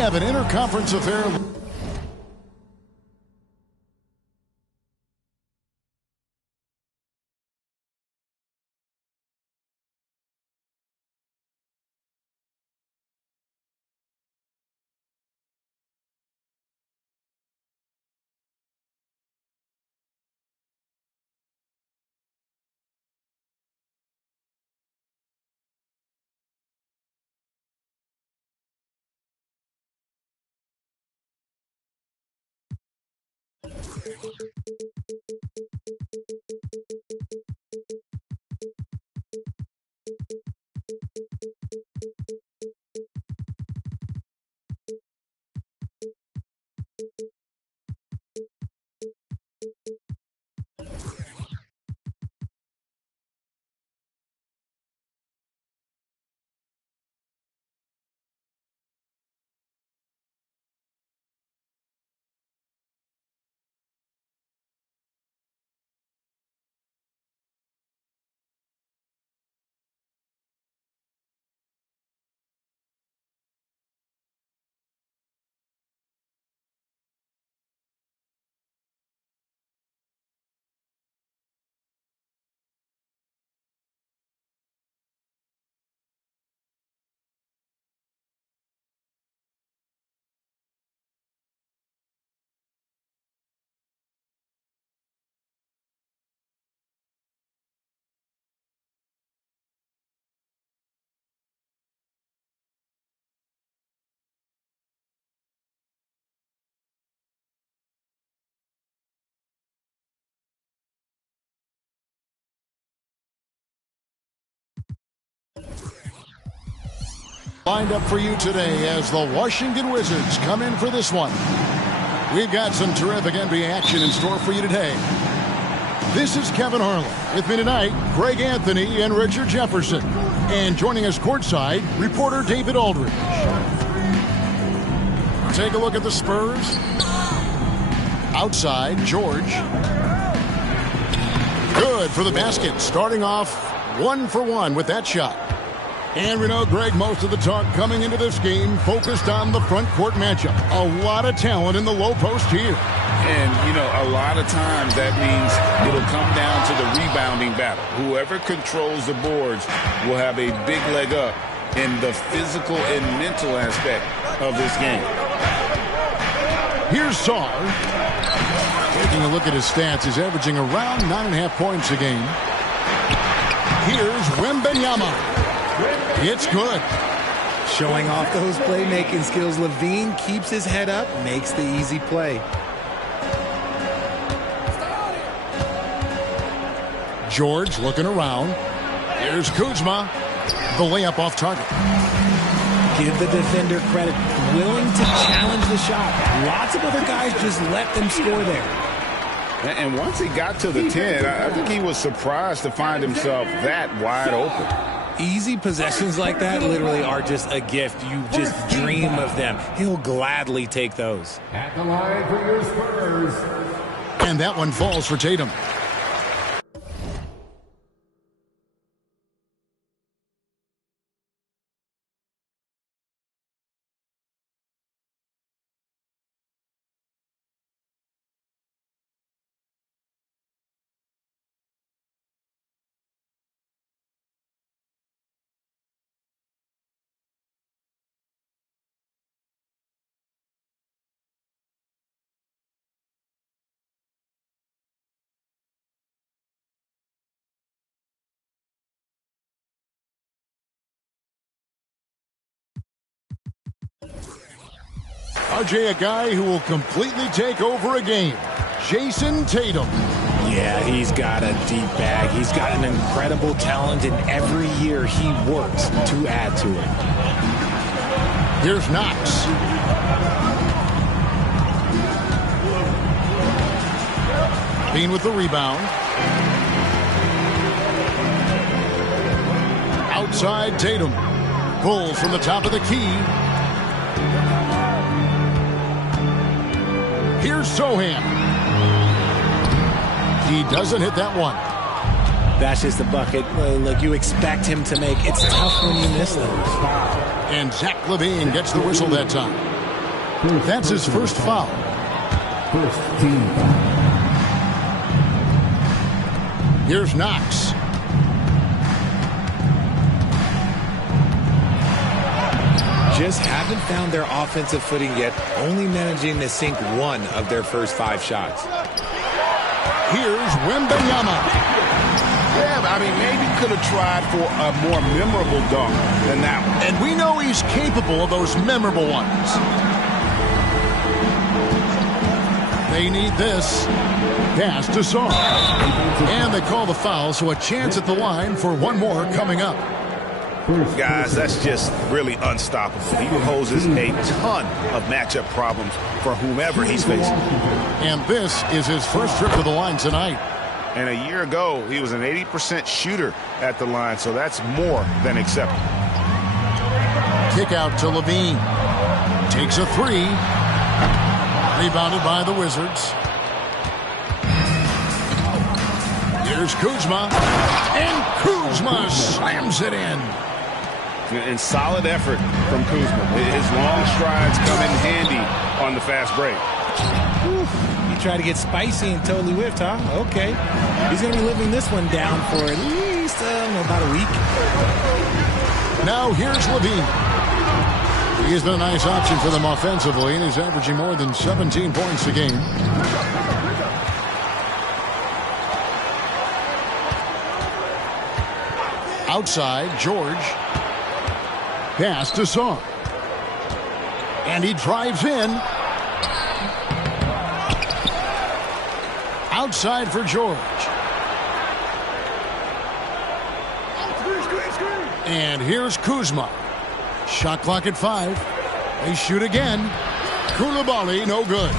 have an interconference affair. Lined up for you today as the Washington Wizards come in for this one. We've got some terrific NBA action in store for you today. This is Kevin Harlan. With me tonight, Greg Anthony and Richard Jefferson. And joining us courtside, reporter David Aldridge. Take a look at the Spurs. Outside, George. Good for the basket. Starting off 1 for 1 with that shot. And we know, Greg, most of the talk coming into this game focused on the front court matchup. A lot of talent in the low post here. And, you know, a lot of times that means it'll come down to the rebounding battle. Whoever controls the boards will have a big leg up in the physical and mental aspect of this game. Here's Sarr. Taking a look at his stats, he's averaging around 9.5 points a game. Here's Wembanyama. It's good. Showing off those playmaking skills, Levine keeps his head up, makes the easy play. George looking around. Here's Kuzma. The layup off target. Give the defender credit. Willing to challenge the shot. Lots of other guys just let them score there. And once he got to the 10, I think he was surprised to find himself that wide open. Easy possessions like that literally are just a gift. You just dream of them. He'll gladly take those. At the line for your Spurs. And that one falls for Tatum. RJ, a guy who will completely take over a game. Jason Tatum. Yeah, he's got a deep bag. He's got an incredible talent, and every year he works to add to it. Here's Knox. Bean with the rebound. Outside Tatum. Pulls from the top of the key. Here's Sohan. He doesn't hit that one. That's just the bucket like you expect him to make. It's tough when you miss those. And Zach LaVine gets the whistle that time. That's his first foul. First team foul. Here's Knox. Just haven't found their offensive footing yet, only managing to sink one of their first 5 shots. Here's Wembanyama. Yeah, I mean, maybe could have tried for a more memorable dunk than that one. And we know he's capable of those memorable ones. They need this. Pass to Song. And they call the foul, so a chance at the line for one more coming up. Guys, that's just really unstoppable. He poses a ton of matchup problems for whomever he's facing. And this is his first trip to the line tonight. And a year ago, he was an 80% shooter at the line, so that's more than acceptable. Kick out to Levine. Takes a 3. Rebounded by the Wizards. Here's Kuzma. And Kuzma slams it in. And solid effort from Kuzma. His long strides come in handy on the fast break. You try to get spicy and totally whiffed, huh? Okay. He's going to be living this one down for at least about a week. Now here's Levine. He's been a nice option for them offensively, and he's averaging more than 17 points a game. Outside, George. Pass to Song. And he drives in. Outside for George. And here's Kuzma. Shot clock at 5. They shoot again. Koulibaly, no good.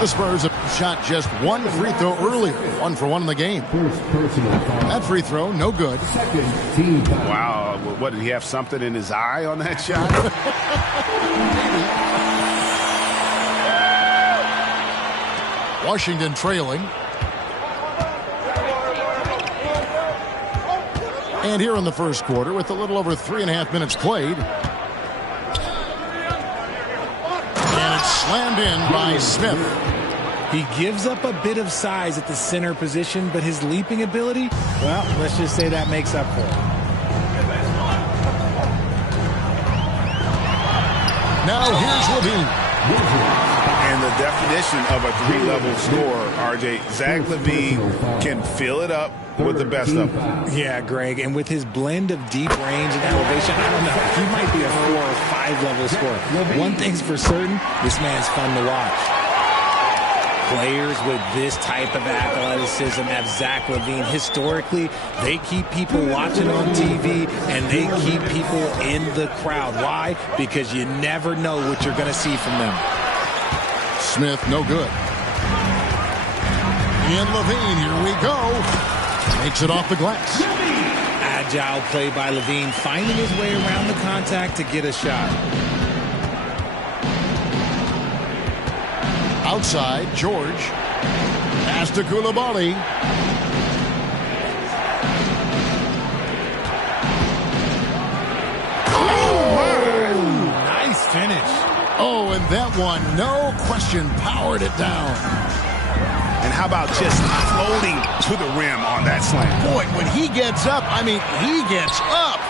The Spurs have shot just one free throw earlier. 1 for 1 in the game. That free throw, no good. Wow, what, did he have something in his eye on that shot? Washington trailing. And here in the first quarter, with a little over 3.5 minutes played. And it's slammed in by Smith. He gives up a bit of size at the center position, but his leaping ability, well, let's just say that makes up for it. Now here's Levine. And the definition of a 3-level scorer, RJ, Zach Levine can fill it up with the best of them. Yeah, Greg, and with his blend of deep range and elevation, I don't know, he might be a 4 or 5 level scorer. One thing's for certain, this man's fun to watch. Players with this type of athleticism have Zach Levine. Historically, they keep people watching on TV, and they keep people in the crowd. Why? Because you never know what you're going to see from them. Smith, no good. And Levine, here we go. Makes it off the glass. Agile play by Levine, finding his way around the contact to get a shot. Outside, George. Pass to Koulibaly. Oh, nice finish. Oh, and that one, no question, powered it down. And how about just floating to the rim on that slam? Boy, when he gets up, I mean, he gets up.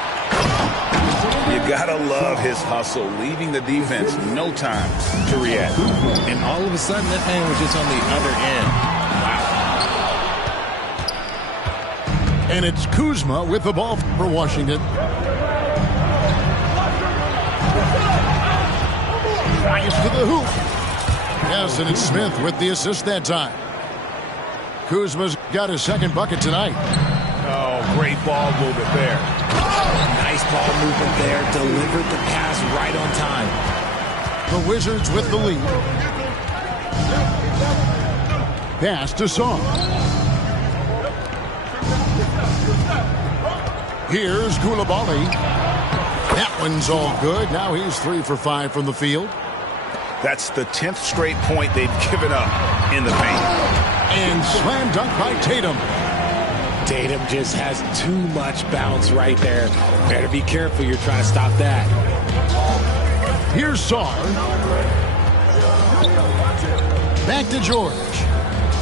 You gotta love his hustle, leaving the defense no time to react. And all of a sudden, that man was just on the other end. Wow. And it's Kuzma with the ball for Washington. Drives to the hoop. Yes, and it's Smith with the assist that time. Kuzma's got his second bucket tonight. Oh, great ball movement there. Nice ball movement there. Delivered the pass right on time. The Wizards with the lead. Pass to Song. Here's Koulibaly. That one's all good. Now he's 3 for 5 from the field. That's the 10th straight point they've given up in the paint. And slam dunk by Tatum. Tatum just has too much bounce right there. Better be careful. You're trying to stop that. Here's Sarr. Back to George.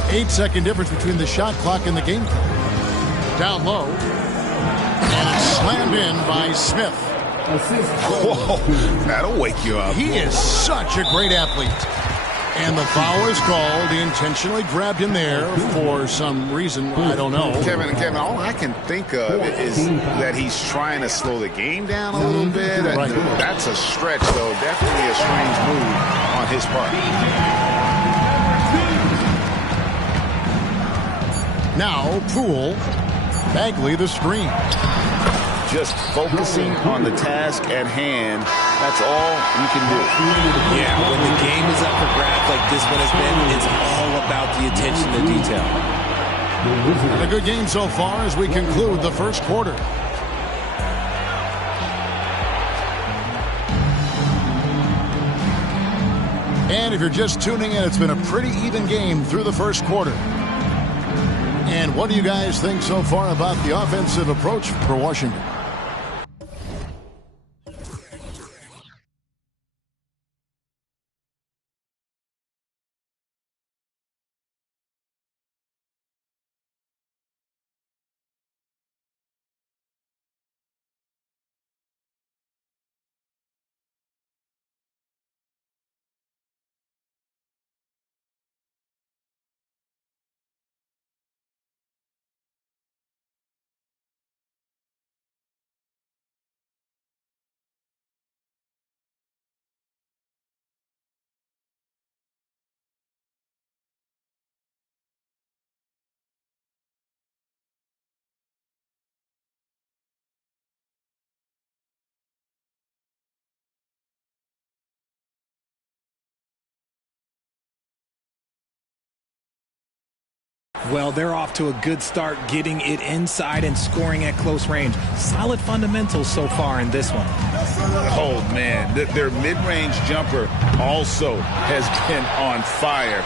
8-second difference between the shot clock and the game clock. Down low. And it's slammed in by Smith. Whoa, that'll wake you up. He is such a great athlete. And the foul is called. He intentionally grabbed him there for some reason. I don't know. Kevin, all I can think of is that he's trying to slow the game down a little bit. Right. That's a stretch, though. Definitely a strange move on his part. Now, Poole. Bagley the screen. Just focusing on the task at hand. That's all you can do. Yeah, when the game is up for grabs like this one has been, it's all about the attention to detail. And a good game so far as we conclude the first quarter. And if you're just tuning in, it's been a pretty even game through the first quarter. And what do you guys think so far about the offensive approach for Washington? Well, they're off to a good start getting it inside and scoring at close range. Solid fundamentals so far in this one. Oh, man. Their mid-range jumper also has been on fire.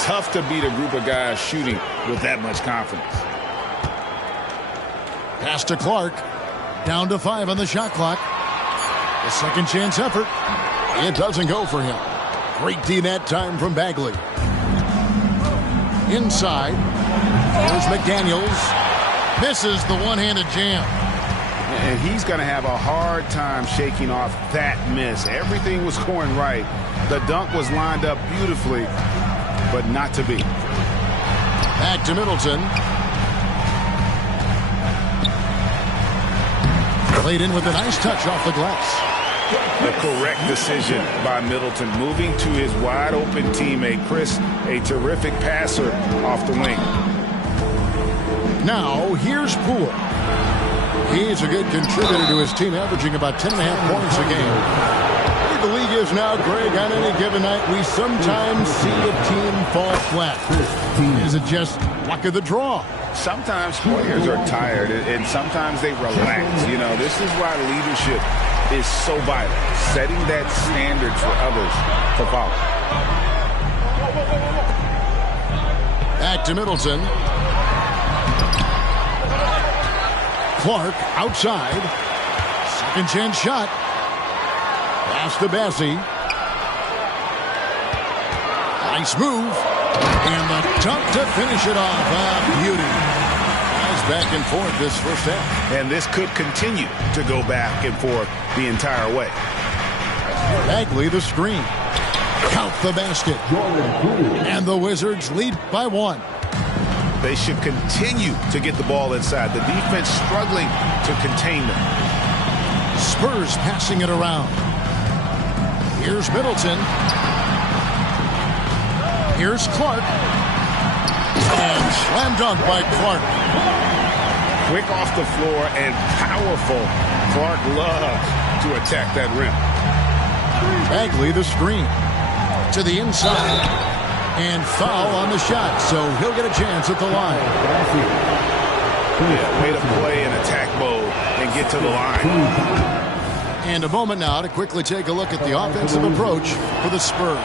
Tough to beat a group of guys shooting with that much confidence. Pass to Clark. Down to 5 on the shot clock. A second chance effort. It doesn't go for him. Great D that time from Bagley. Inside. Here's McDaniels. Misses the one-handed jam. And he's going to have a hard time shaking off that miss. Everything was going right. The dunk was lined up beautifully, but not to be. Back to Middleton. Played in with a nice touch off the glass. The correct decision by Middleton, moving to his wide-open teammate, Chris, a terrific passer off the wing. Now, here's Poole. He's a good contributor to his team, averaging about 10.5 points a game. The league is now, Greg, on any given night, we sometimes see a team fall flat. Is it just luck of the draw? Sometimes players are tired, and sometimes they relax. You know, this is why leadership is so vital, setting that standard for others to follow. Back to Middleton. Clark outside. Second chance shot. Pass to Bassie. Nice move. And the dunk to finish it off. Beauty. Back and forth this first half. And this could continue to go back and forth the entire way. Bagley the screen. Count the basket. And the Wizards lead by 1. They should continue to get the ball inside. The defense struggling to contain them. Spurs passing it around. Here's Middleton. Here's Clark. And slam dunk by Clark. Quick off the floor and powerful. Clark loves to attack that rim. Bagley the screen. To the inside. And foul on the shot, so he'll get a chance at the line. Yeah, way to play in attack mode and get to the line. And a moment now to quickly take a look at the offensive approach for the Spurs.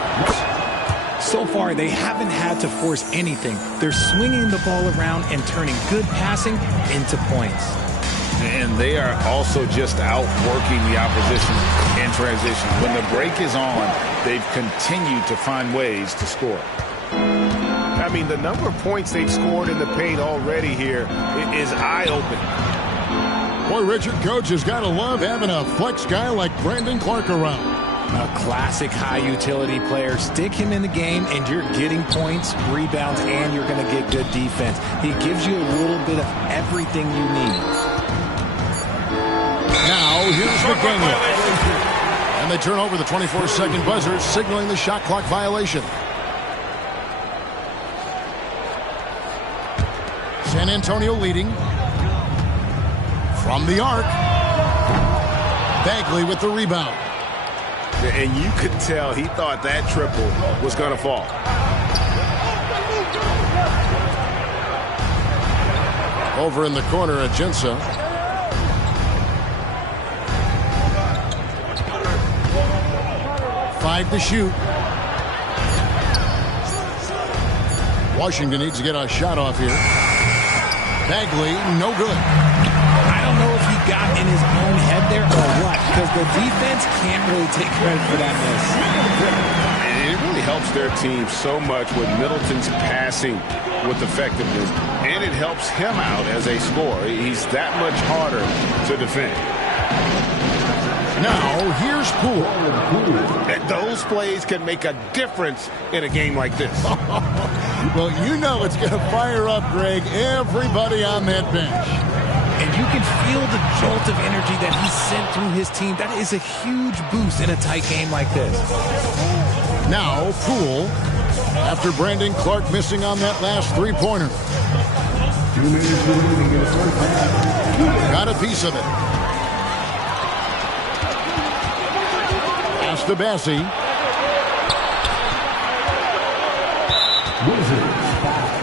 So far, they haven't had to force anything. They're swinging the ball around and turning good passing into points. And they are also just outworking the opposition in transition. When the break is on, they've continued to find ways to score. I mean, the number of points they've scored in the paint already here is eye-opening. Boy, Richard, coach has got to love having a flex guy like Brandon Clark around. A classic high-utility player. Stick him in the game, and you're getting points, rebounds, and you're going to get good defense. He gives you a little bit of everything you need. Now, here's McDaniel. And they turn over the 24-second buzzer, signaling the shot clock violation. San Antonio leading. From the arc. Bagley with the rebound. And you could tell he thought that triple was going to fall. Over in the corner, Ajinça. Five to shoot. Washington needs to get a shot off here. Bagley, no good. I don't know if he got in his own head there or what, because the defense can't really take credit for that miss. It really helps their team so much with Middleton's passing with effectiveness, and it helps him out as a scorer. He's that much harder to defend. Now, here's Poole. Those plays can make a difference in a game like this. Well, you know it's going to fire up, Greg, everybody on that bench. And you can feel the jolt of energy that he sent through his team. That is a huge boost in a tight game like this. Now, Poole, after Brandon Clark missing on that last three-pointer. 2 minutes remaining in the first half. Got a piece of it. Pass to Bassie. Wizards foul.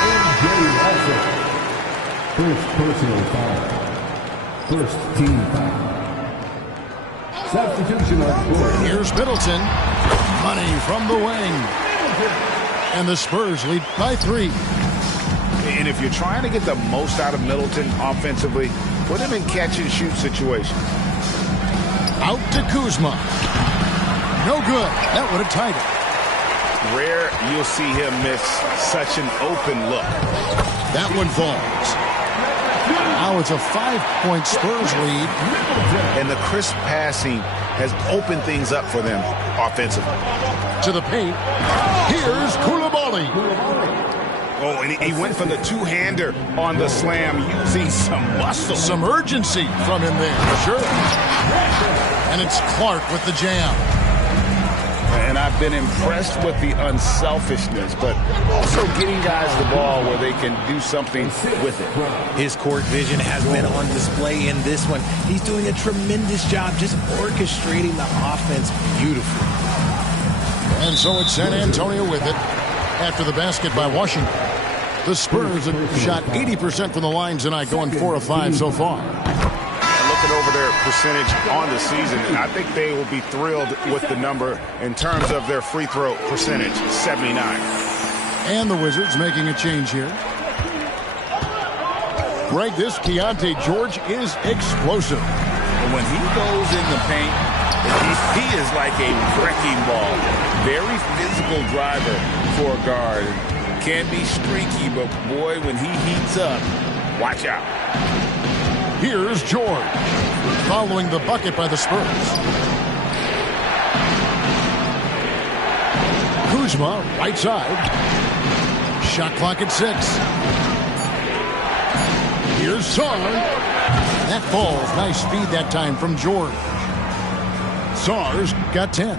A.J. Russell. First personal foul. First team foul. Substitution on court. Here's Middleton. Money from the wing. And the Spurs lead by 3. And if you're trying to get the most out of Middleton offensively, put him in catch-and-shoot situations. Out to Kuzma. No good. That would have tied it. Rare you'll see him miss such an open look. That one falls. Now it's a 5-point Spurs lead. And the crisp passing has opened things up for them offensively. To the paint. Here's Koulibaly. Oh, and he went for the two-hander on the slam, using some muscle. Some urgency from him there, for sure. And it's Clark with the jam. And I've been impressed with the unselfishness, but also getting guys the ball where they can do something with it. His court vision has been on display in this one. He's doing a tremendous job just orchestrating the offense beautifully. And so it's San Antonio with it after the basket by Washington. The Spurs have shot 80% from the line tonight, going 4 of 5 so far. Looking over their percentage on the season, and I think they will be thrilled with the number in terms of their free throw percentage, 79. And the Wizards making a change here. Greg, this Keontae George is explosive. And when he goes in the paint, he is like a wrecking ball. Very physical driver for a guard. Can be streaky, but boy, when he heats up, watch out. Here's George, following the bucket by the Spurs. Kuzma, right side. Shot clock at 6. Here's Song. That falls. Nice speed that time from George. Sar's got 10.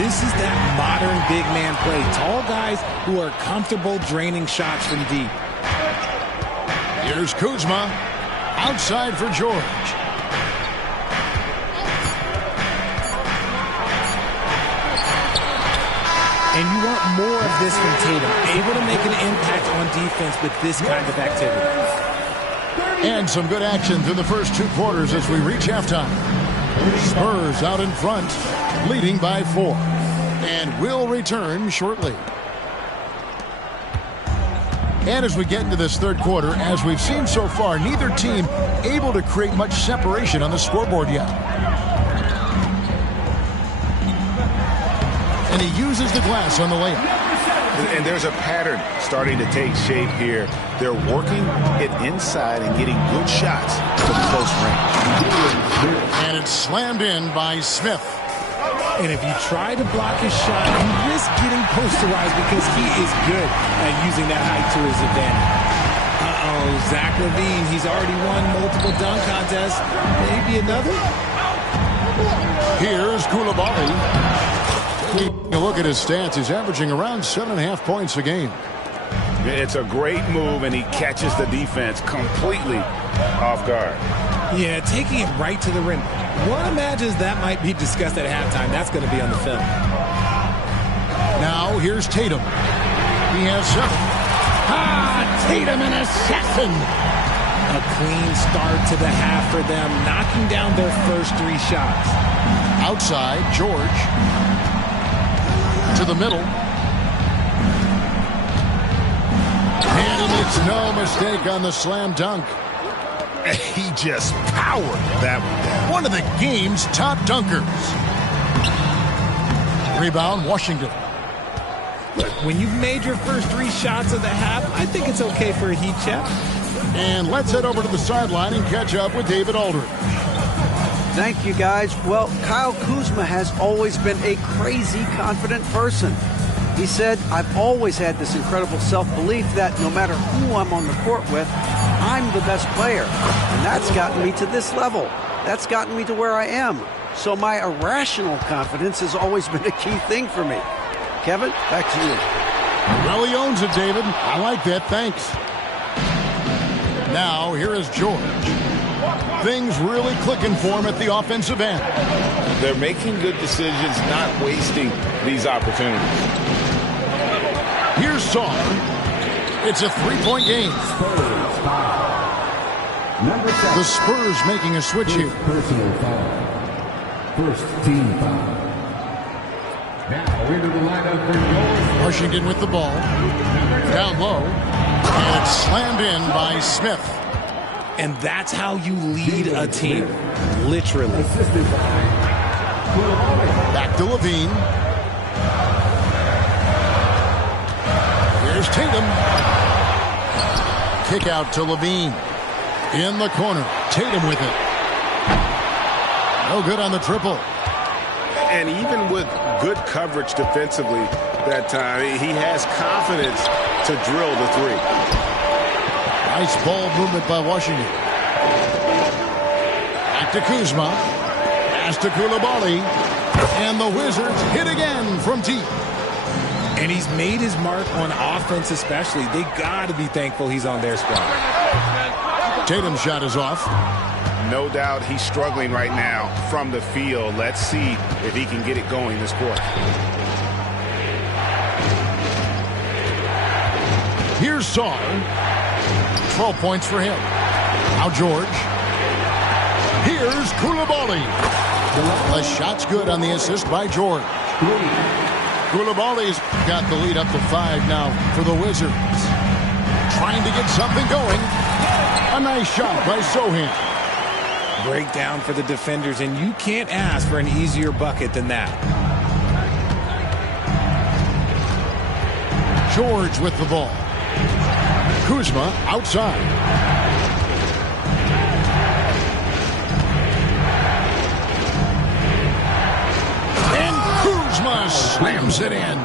This is that modern big man play. Tall guys who are comfortable draining shots from deep. Here's Kuzma. Outside for George. And you want more of this from Tatum. Able to make an impact on defense with this kind of activity. And some good action through the first 2 quarters as we reach halftime. Spurs out in front, leading by 4. and will return shortly. And as we get into this third quarter, as we've seen so far, neither team able to create much separation on the scoreboard yet. And he uses the glass on the layup. And there's a pattern starting to take shape here. They're working it inside and getting good shots from close range. And it's slammed in by Smith. And if you try to block his shot, you risk getting posterized because he is good at using that height to his advantage. Uh-oh, Zach LaVine, he's already won multiple dunk contests. Maybe another? Here's Koulibaly. Taking a look at his stats, he's averaging around 7.5 points a game. It's a great move, and he catches the defense completely off guard. Yeah, taking it right to the rim. One imagines that might be discussed at halftime. That's going to be on the film. Now here's Tatum. He has 7. Tatum an assassin. A clean start to the half for them, knocking down their first 3 shots. Outside, George. To the middle. And he makes no mistake on the slam dunk. He just powered that one down. One of the game's top dunkers. Rebound, Washington. Look, when you've made your first 3 shots of the half, I think it's okay for a heat check. And let's head over to the sideline and catch up with David Aldridge. Thank you, guys. Well, Kyle Kuzma has always been a crazy confident person. He said, I've always had this incredible self-belief that no matter who I'm on the court with, I'm the best player. And that's gotten me to this level. That's gotten me to where I am. So my irrational confidence has always been a key thing for me. Kevin, back to you. Well, he owns it, David. I like that. Thanks. Now, here is George. Things really clicking for him at the offensive end. They're making good decisions, not wasting these opportunities. Here's Saul. It's a 3-point game. The Spurs making a switch here. Personal foul. First team foul. Now into the lineup for yours. Washington with the ball. Down low. And it's slammed in by Smith. And that's how you lead a team. Literally. Back to LaVine. Here's Tatum. Kick out to LaVine. In the corner. Tatum with it. No good on the triple. And even with good coverage defensively that time, he has confidence to drill the 3. Nice ball movement by Washington. Back to Kuzma. Pass to Koulibaly. And the Wizards hit again from deep. And he's made his mark on offense especially. They got to be thankful he's on their squad. Tatum's shot is off. No doubt he's struggling right now from the field. Let's see if he can get it going this quarter. Here's Saul. 12 points for him. Now George. Here's Koulibaly. The shot's good on the assist by George. Koulibaly's got the lead up to 5 now for the Wizards. Trying to get something going. A nice shot by Sohan. Breakdown for the defenders, and you can't ask for an easier bucket than that. George with the ball. Kuzma outside. And Kuzma slams it in.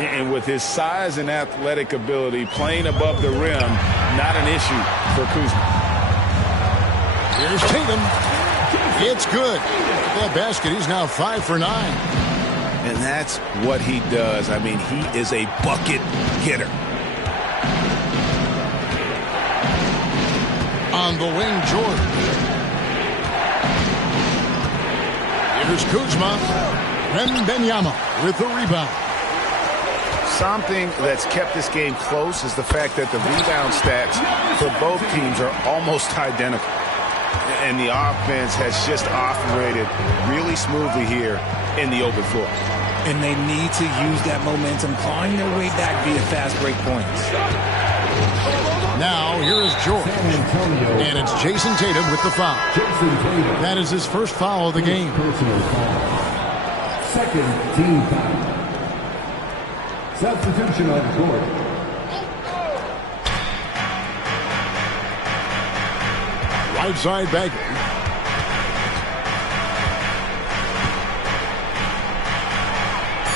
And with his size and athletic ability, playing above the rim, not an issue for Kuzma. Here's Tatum. It's good. That basket, he's now 5 for 9. And that's what he does. I mean, he is a bucket hitter. On the wing, George. Here's Kuzma. And Benyama with the rebound. Something that's kept this game close is the fact that the rebound stats for both teams are almost identical. And the offense has just operated really smoothly here in the open floor. And they need to use that momentum, clawing their way back via fast break points. Now, here is George. And it's Jason Tatum with the foul. That is his first foul of the game. Personal foul. Second team foul. Substitution on the court. Right side Bagley.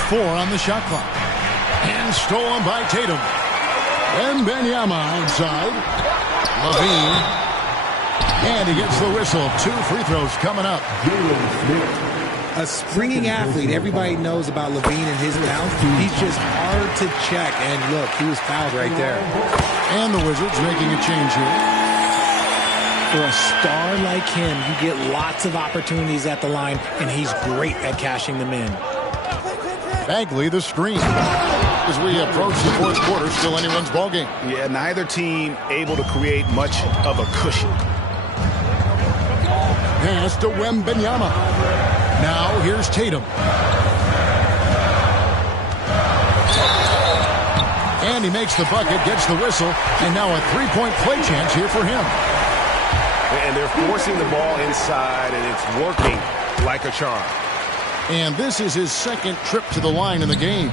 Four on the shot clock. And stolen by Tatum. And Benyama outside. Levine. And he gets the whistle. 2 free throws coming up. A springing athlete. Everybody knows about Levine and his bounce. He's just hard to check. And look, he was fouled right there. And the Wizards making a change here. For a star like him, you get lots of opportunities at the line, and he's great at cashing them in. Bagley, the screen. As we approach the fourth quarter, still anyone's ballgame. Yeah, neither team able to create much of a cushion. Pass to Wembanyama. Now here's Tatum. And he makes the bucket, gets the whistle, and now a three-point play chance here for him. And they're forcing the ball inside, and it's working like a charm. And this is his second trip to the line in the game.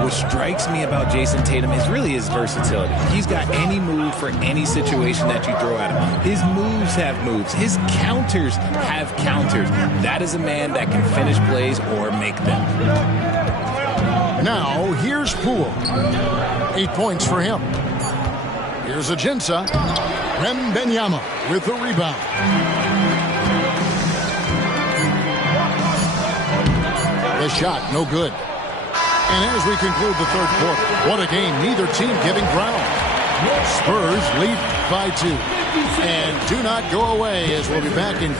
What strikes me about Jason Tatum is really his versatility. He's got any move for any situation that you throw at him. His moves have moves. His counters have counters. That is a man that can finish plays or make them. Now, here's Poole. 8 points for him. Here's Ajinça. Wembanyama with the rebound. The shot, no good. And as we conclude the third quarter, what a game. Neither team giving ground. Spurs lead by 2. And do not go away as we'll be back in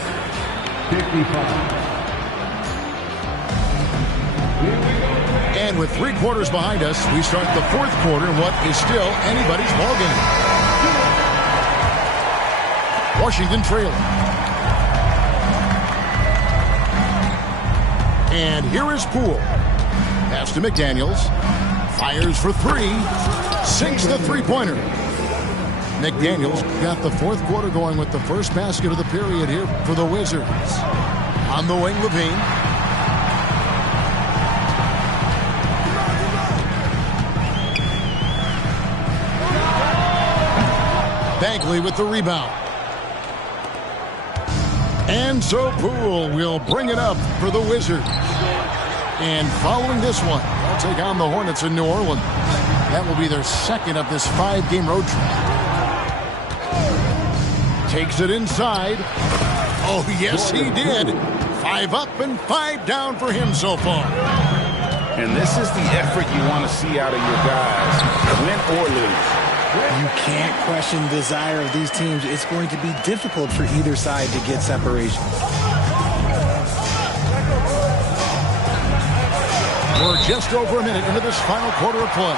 55. And with 3 quarters behind us, we start the fourth quarter in what is still anybody's ballgame. Washington trailing. And here is Poole. Pass to McDaniels. Fires for 3. Sinks the three-pointer. McDaniels got the fourth quarter going with the first basket of the period here for the Wizards. On the wing, Levine. Bagley with the rebound. And so Poole will bring it up for the Wizards. And following this one, they'll take on the Hornets in New Orleans. That will be their second of this 5-game road trip. Takes it inside. Oh, yes, he did. 5 up and 5 down for him so far. And this is the effort you want to see out of your guys, win or lose. You can't question the desire of these teams. It's going to be difficult for either side to get separation. We're just over a minute into this final quarter of play.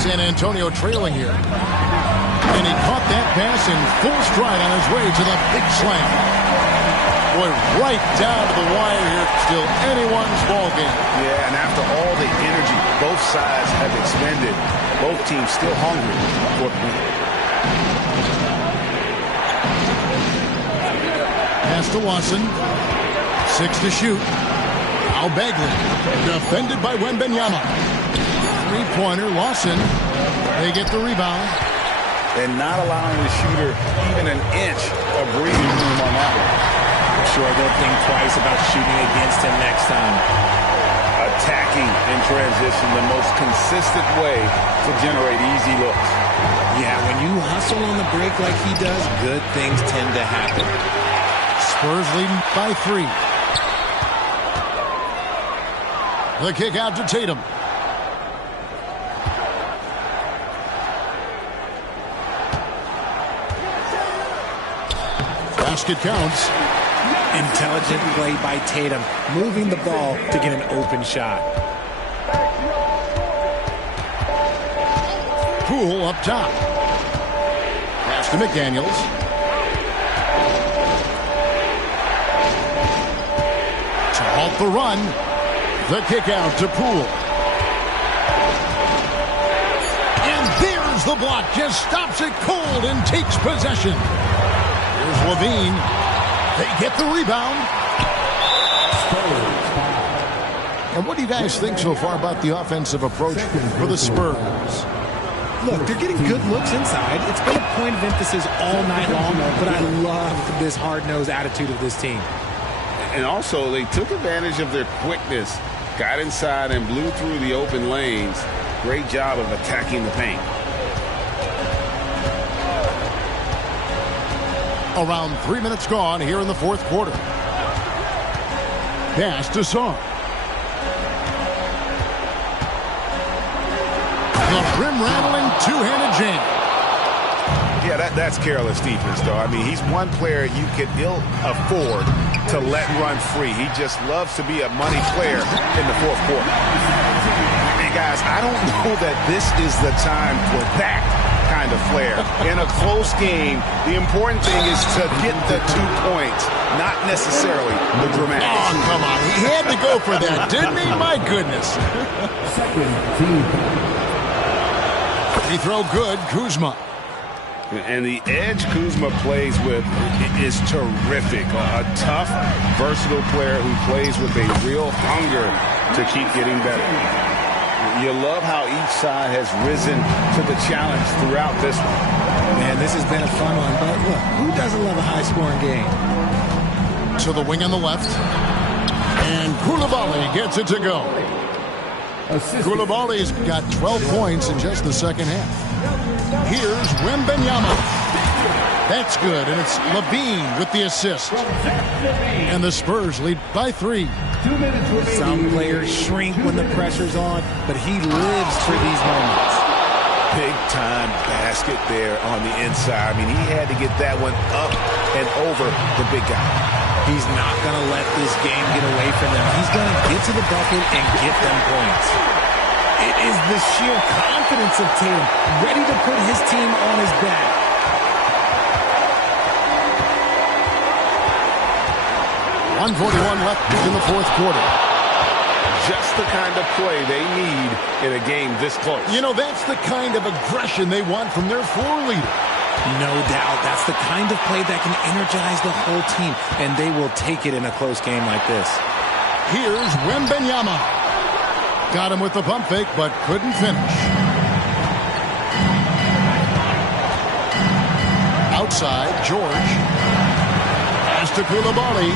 San Antonio trailing here. And he caught that pass in full stride on his way to the big slam. Boy, right down to the wire here. Still anyone's ballgame. Yeah, and after all the energy both sides have expended, both teams still hungry for the win. Pass to Watson. 6 to shoot. Now Bagley. Defended by Wembanyama. Three-pointer, Lawson. They get the rebound. And not allowing the shooter even an inch of breathing room on that one. Sure, they'll think twice about shooting against him next time. Attacking in transition, the most consistent way to generate easy looks. Yeah, when you hustle on the break like he does, good things tend to happen. Spurs leading by 3. The kick out to Tatum. Basket counts. Intelligent play by Tatum, moving the ball to get an open shot. Poole up top. Pass to McDaniels. To halt the run, the kick out to Poole. And there's the block. Just stops it cold and takes possession. Here's Levine. They get the rebound. And what do you guys think so far about the offensive approach for the Spurs? Look, they're getting good looks inside. It's been a point of emphasis all night long, but I love this hard-nosed attitude of this team. And also, they took advantage of their quickness, got inside and blew through the open lanes. Great job of attacking the paint. Around 3 minutes gone here in the fourth quarter. Pass to Song. The rim-rattling two-handed jam. Yeah, that's careless defense, though. I mean, he's one player you could ill afford to let run free. He just loves to be a money player in the fourth quarter. And, guys, I don't know that this is the time for that kind of flair. In a close game, the important thing is to get the 2 points, not necessarily the dramatics. Oh, come on. He had to go for that, didn't he? My goodness. Free throw good, Kuzma. And the edge Kuzma plays with is terrific. A tough, versatile player who plays with a real hunger to keep getting better. You love how each side has risen to the challenge throughout this one. Man, this has been a fun one, but look, who doesn't love a high-scoring game? To the wing on the left. And Koulibaly gets it to go. Koulibaly's got 12 points in just the second half. Here's Wembanyama. That's good, and it's Levine with the assist. And the Spurs lead by 3. Some players shrink when the pressure's on, but he lives for these moments. Big-time basket there on the inside. I mean, he had to get that one up and over the big guy. He's not going to let this game get away from them. He's going to get to the bucket and get them points. It is the sheer confidence of Tatum, ready to put his team on his back. .141 left in the fourth quarter. Just the kind of play they need in a game this close. You know, that's the kind of aggression they want from their floor leader. No doubt. That's the kind of play that can energize the whole team, and they will take it in a close game like this. Here's Wembanyama. Got him with the pump fake, but couldn't finish. Outside, George. Pass to Koulibaly.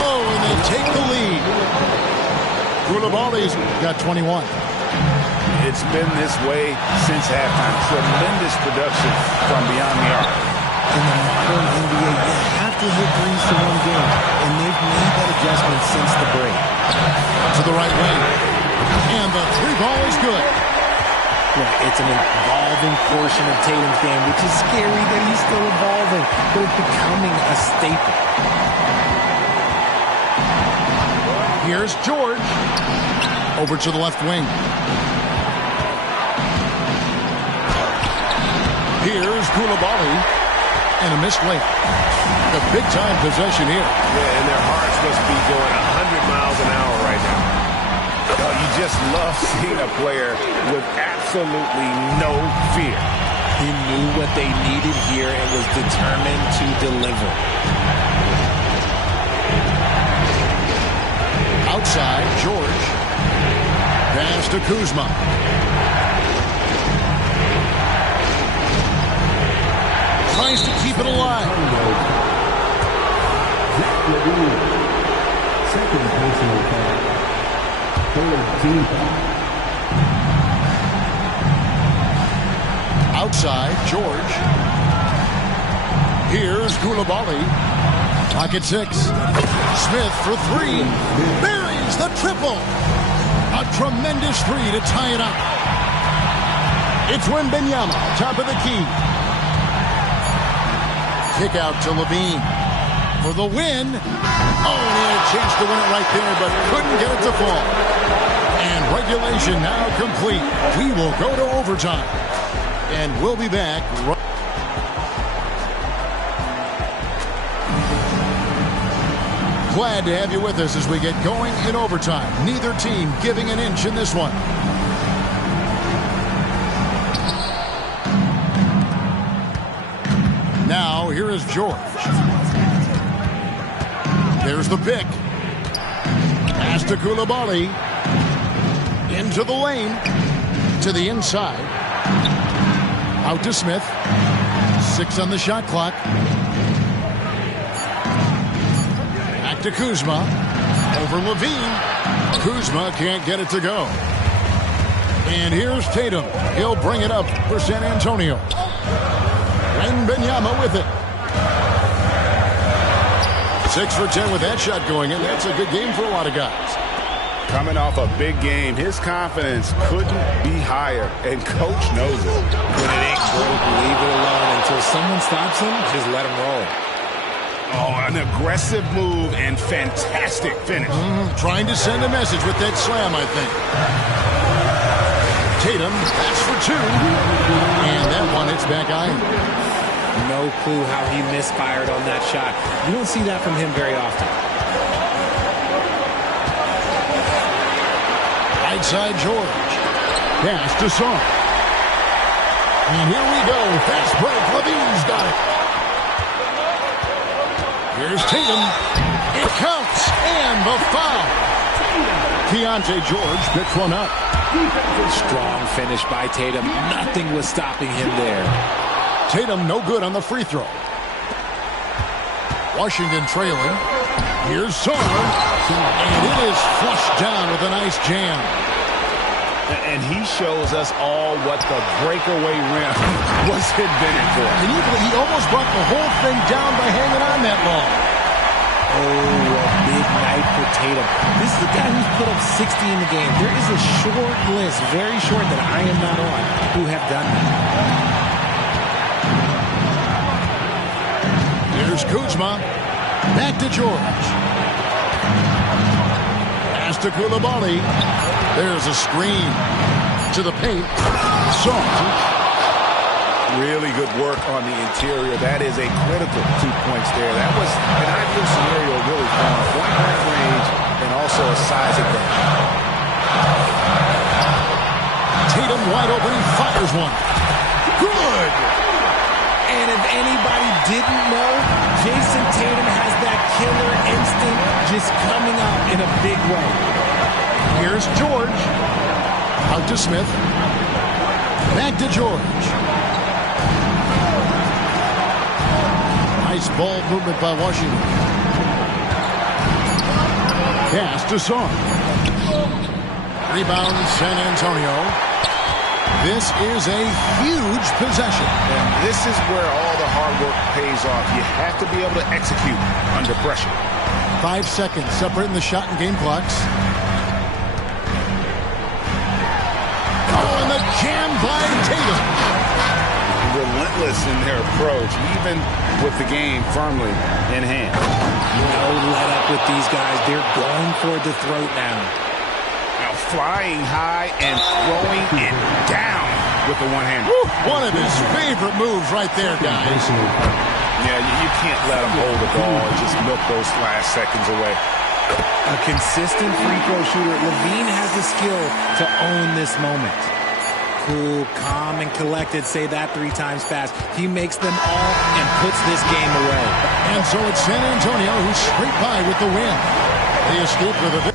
Oh, and they take the lead. Koulibaly's got 21. It's been this way since halftime. Tremendous production from beyond the arc. In the modern NBA, you have to hit threes to win a game, and they've made that adjustment since the break. To the right wing. And the three ball is good. Yeah, it's an evolving portion of Tatum's game, which is scary that he's still evolving, but it's becoming a staple. Here's George. Over to the left wing. Here's Koulibaly. And a missed layup. A big-time possession here. Yeah, and their hearts must be going 100 miles an hour right now. You just love seeing a player with absolutely no fear. He knew what they needed here and was determined to deliver. Outside, George. Pass to Kuzma. Tries to keep it alive. Second personal foul. Third team foul. Outside, George. Here's Koulibaly. Pocket 6. Smith for 3. Buries the triple. A tremendous 3 to tie it up. It's Wembanyama, top of the key. Kick out to Levine for the win. Oh, and he had a chance to win it right there, but couldn't get it to fall. And regulation now complete. We will go to overtime. And we'll be back right. Glad to have you with us as we get going in overtime. Neither team giving an inch in this one. Now, here is George. There's the pick. Pass to Koulibaly. Into the lane. To the inside. Out to Smith. 6 on the shot clock. Back to Kuzma. Over Levine. Kuzma can't get it to go. And here's Tatum. He'll bring it up for San Antonio. And Benyama with it. 6 for 10 with that shot going in. That's a good game for a lot of guys. Coming off a big game, his confidence couldn't be higher, and Coach knows it. When it ain't broke, leave it alone until someone stops him. Just let him roll. Oh, an aggressive move and fantastic finish. Trying to send a message with that slam, I think. Tatum, pass for 2. And that one hits back iron. No clue how he misfired on that shot. You don't see that from him very often. Right side George. Pass to Son. And here we go. Fast break. Levine's got it. Here's Tatum. It counts. And the foul. Keontae George picks one up. Strong finish by Tatum. Nothing was stopping him there. Tatum no good on the free throw. Washington trailing. Here's Son. And it is flushed down with a nice jam. And he shows us all what the breakaway rim was invented for. Can you believe he almost brought the whole thing down by hanging on that long? Oh, a big night for Tatum. This is a guy who's put up 60 in the game. There is a short list, very short, that I am not on, who have done that. Here's Kuzma. Back to George. Pass to Koulibaly. There's a screen. To the paint. Son. Really good work on the interior. That is a critical 2 points there. That was an ideal scenario really from point-blank range and also a size advantage. Tatum wide open. He fires one. Good. And if anybody didn't know, Jason Tatum has that killer instinct just coming out in a big way. Here's George. Out to Smith. Back to George. Nice ball movement by Washington. Pass to Son. Rebound San Antonio. This is a huge possession. And this is where all the hard work pays off. You have to be able to execute under pressure. 5 seconds separating the shot and game clocks. Oh, and the jam by Tatum. Relentless in their approach, even with the game firmly in hand. No let up with these guys. They're going for the throat now. Now flying high and throwing it down with the one hand. One of his favorite moves right there, guys. Yeah, you can't let him hold the ball and just milk those last seconds away. A consistent free throw shooter. Levine has the skill to own this moment. Cool, calm, and collected. Say that 3 times fast. He makes them all and puts this game away. And so it's San Antonio who's straight by with the win. They escape with a victory.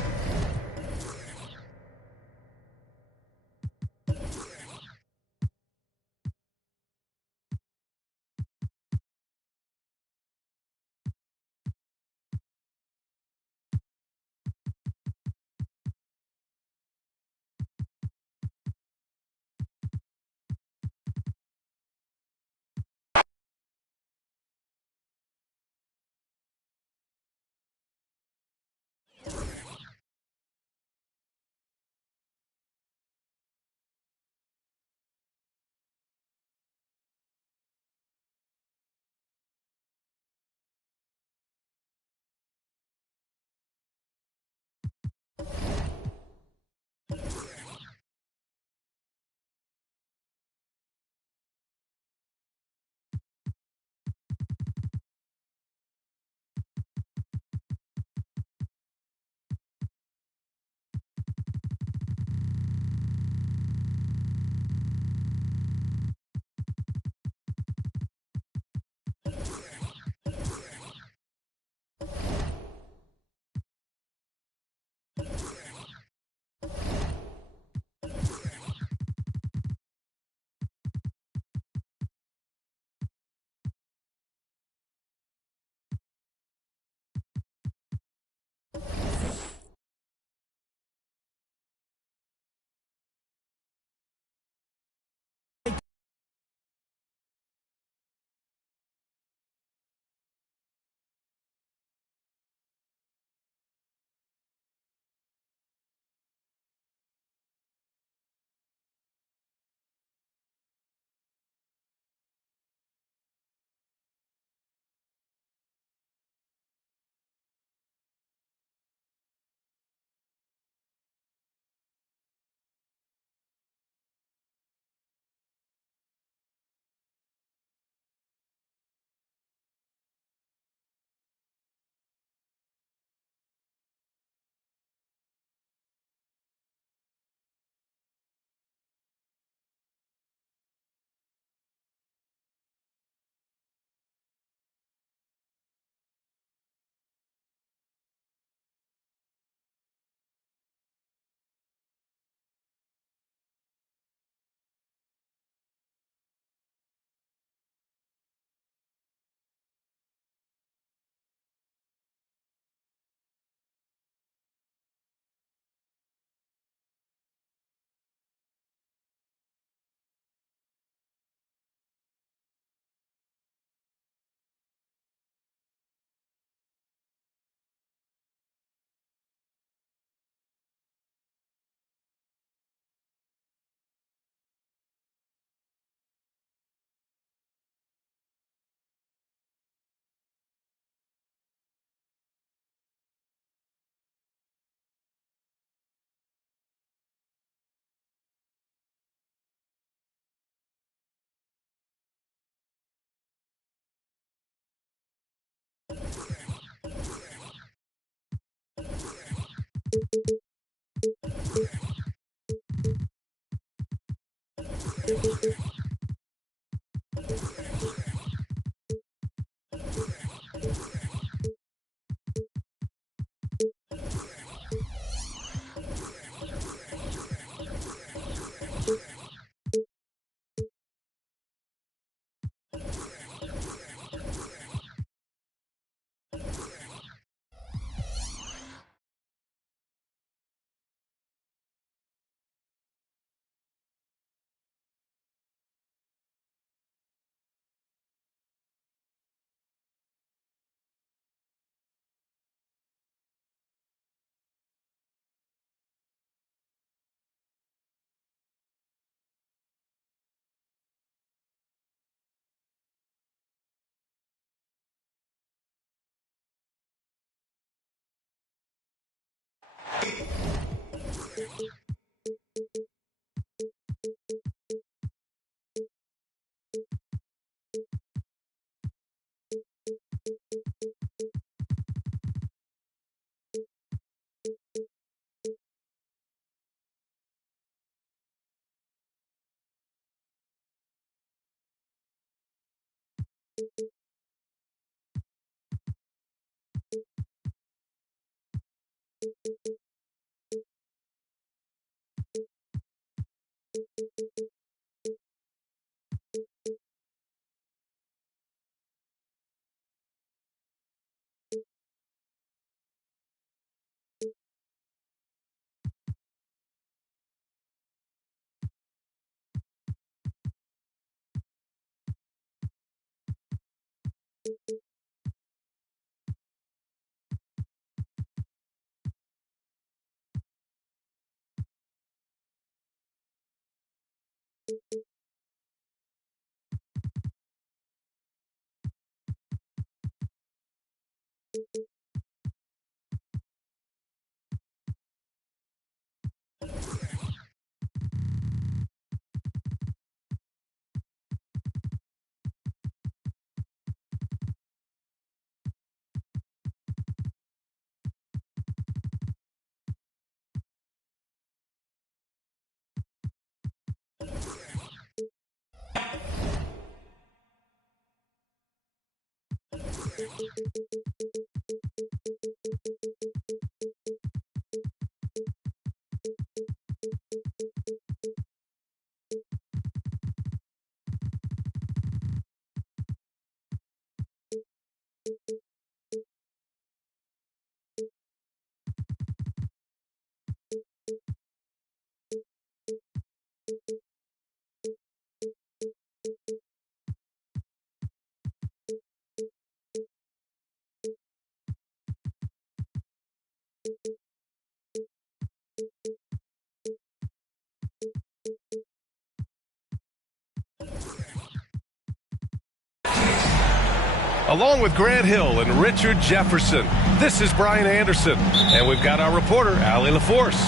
Along with Grant Hill and Richard Jefferson, this is Brian Anderson, and we've got our reporter, Allie LaForce.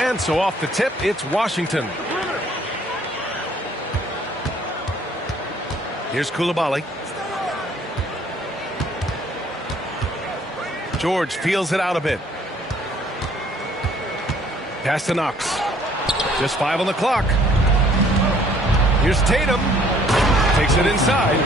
And so off the tip, it's Washington. Here's Koulibaly. George feels it out a bit. Pass to Knox. Just 5 on the clock. Here's Tatum. Takes it inside.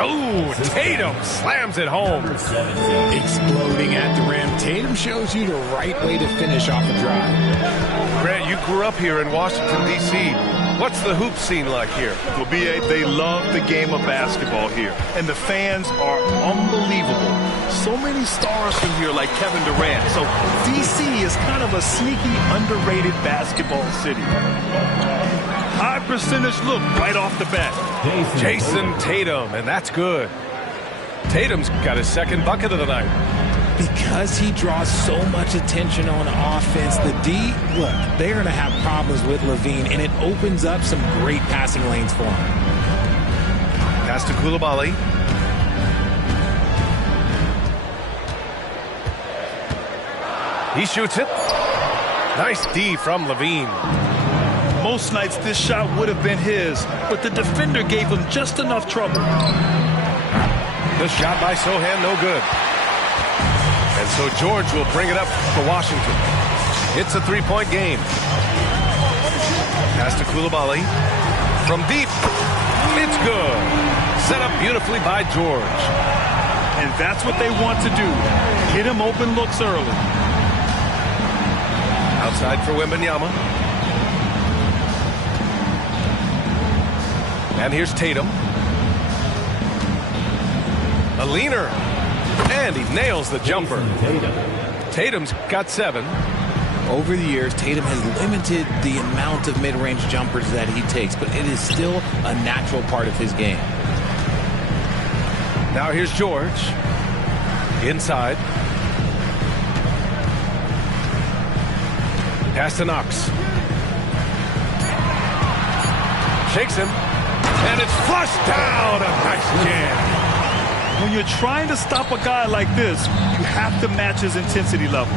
Oh, Tatum slams it home. Exploding at the rim. Tatum shows you the right way to finish off a drive. Grant, you grew up here in Washington, D.C. What's the hoop scene like here? Well, B.A., they love the game of basketball here, and the fans are unbelievable. So many stars from here, like Kevin Durant. So D.C. is kind of a sneaky, underrated basketball city. High percentage look right off the bat. Jason Tatum, and that's good. Tatum's got his second bucket of the night. Because he draws so much attention on offense, the D, look, they're going to have problems with Levine, and it opens up some great passing lanes for him. Pass to Koulibaly. He shoots it. Nice D from Levine. Most nights this shot would have been his, but the defender gave him just enough trouble. The shot by Sohan, no good. And so George will bring it up for Washington. It's a three-point game. Pass to Coulibaly. From deep. It's good. Set up beautifully by George. And that's what they want to do. Get him open looks early. Outside for Wembanyama. And here's Tatum. A leaner. And he nails the jumper. Tatum's got 7. Over the years, Tatum has limited the amount of mid-range jumpers that he takes, but it is still a natural part of his game. Now here's George. Inside. Pass to Knox. Shakes him. And it's flushed down. A nice jam. When you're trying to stop a guy like this, you have to match his intensity level.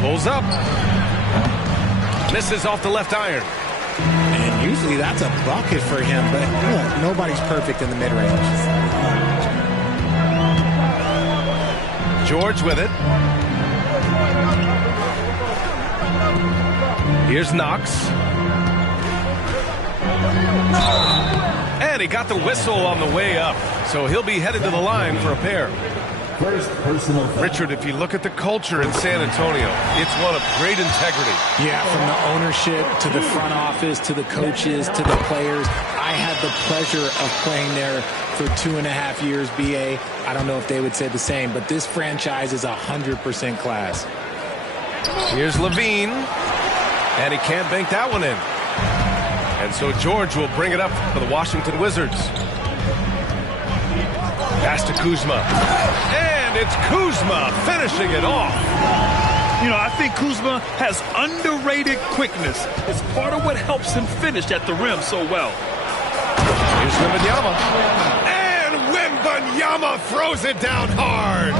Pulls up. Misses off the left iron. And usually that's a bucket for him, but look, nobody's perfect in the mid-range. George with it. Here's Knox. And he got the whistle on the way up, so he'll be headed to the line for a pair. First personal foul. Richard, if you look at the culture in San Antonio, it's one of great integrity. Yeah, from the ownership to the front office to the coaches to the players. I had the pleasure of playing there for 2.5 years, BA. I don't know if they would say the same, but this franchise is 100% class. Here's Levine, and he can't bank that one in. And so George will bring it up for the Washington Wizards. Pass to Kuzma. And it's Kuzma finishing it off. You know, I think Kuzma has underrated quickness. It's part of what helps him finish at the rim so well. Here's Wembanyama. And Wembanyama throws it down hard.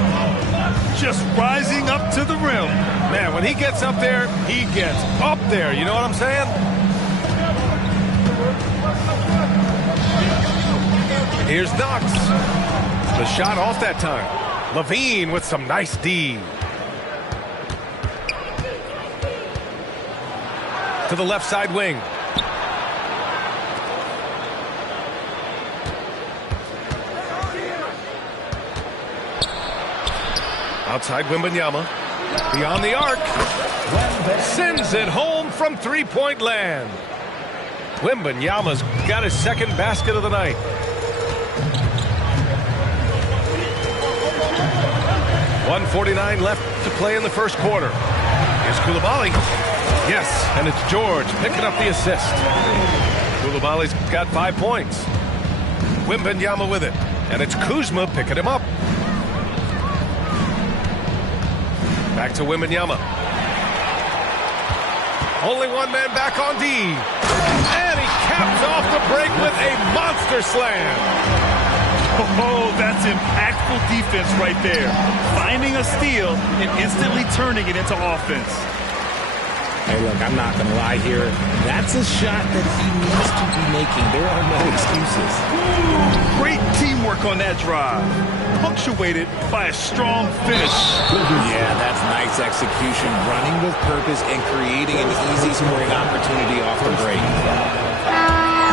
Just rising up to the rim. Man, when he gets up there, he gets up there. You know what I'm saying? Here's Knox. The shot off that time. Levine with some nice D. To the left side wing. Outside Wembanyama. Beyond the arc. Sends it home from three-point land. Wembanyama's got his second basket of the night. .149 left to play in the first quarter. Here's Coulibaly. Yes, and it's George picking up the assist. Koulibaly's got 5 points. Wembanyama with it. And it's Kuzma picking him up. Back to Wembanyama. Only one man back on D. And he caps off the break with a monster slam. Oh, that's impactful defense right there. Finding a steal and instantly turning it into offense. Hey, look, I'm not going to lie here. That's a shot that he needs to be making. There are no excuses. Great teamwork on that drive. Punctuated by a strong finish. Yeah, that's nice execution. Running with purpose and creating an easy scoring opportunity off the break.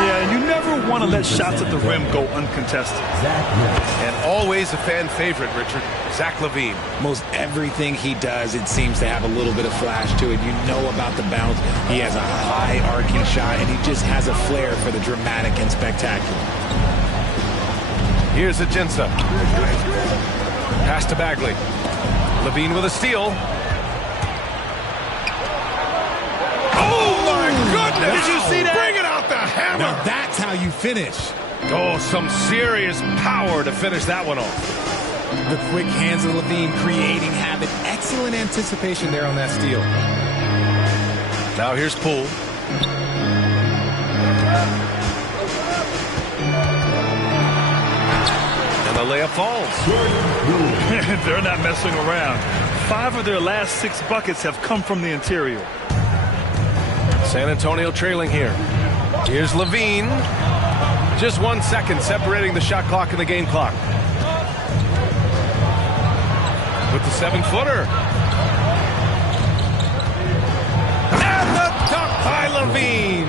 Yeah, you never want to let shots at the rim go uncontested. And always a fan favorite, Richard, Zach LaVine. Most everything he does, it seems to have a little bit of flash to it. You know about the bounce. He has a high arcing shot, and he just has a flair for the dramatic and spectacular. Here's Ajinça. Pass to Bagley. LaVine with a steal. Oh, my goodness! Did you see that? Bring it out the hammer! Now that's how you finish. Oh, some serious power to finish that one off. The quick hands of LaVine creating havoc. Excellent anticipation there on that steal. Now here's Poole. And the layup falls. They're not messing around. 5 of their last 6 buckets have come from the interior. San Antonio trailing here. Here's LaVine. Just 1 second separating the shot clock and the game clock. with the 7-footer. And the dunk by Levine.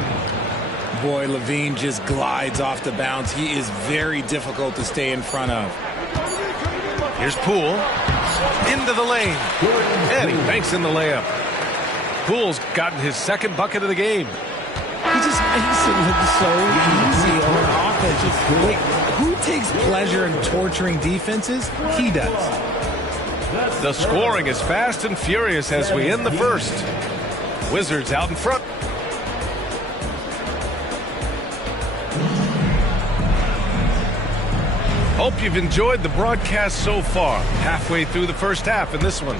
Boy, Levine just glides off the bounce. He is very difficult to stay in front of. Here's Poole. Into the lane. And he banks in the layup. Poole's gotten his second bucket of the game. He just makes it look so easy on offense. Wait, who takes pleasure in torturing defenses? He does. The scoring is fast and furious as we end the first. Wizards out in front. Hope you've enjoyed the broadcast so far. Halfway through the first half in this one.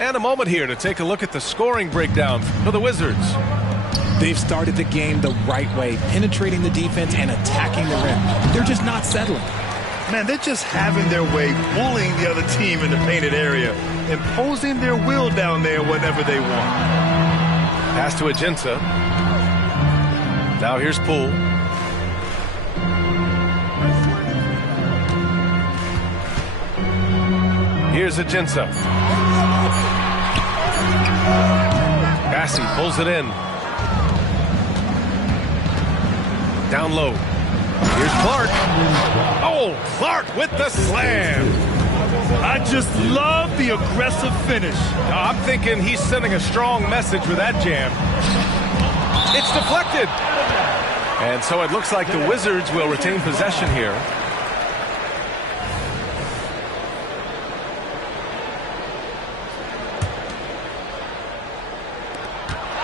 And a moment here to take a look at the scoring breakdown for the Wizards. They've started the game the right way, penetrating the defense and attacking the rim. They're just not settling. Man, they're just having their way, bullying the other team in the painted area, imposing their will down there whenever they want. Pass to Agenta. Now here's Poole. Here's Agenta. Bassi pulls it in. Down low. Here's Clark. Oh, Clark with the slam. I just love the aggressive finish. I'm thinking he's sending a strong message with that jam. It's deflected. And so it looks like the Wizards will retain possession here.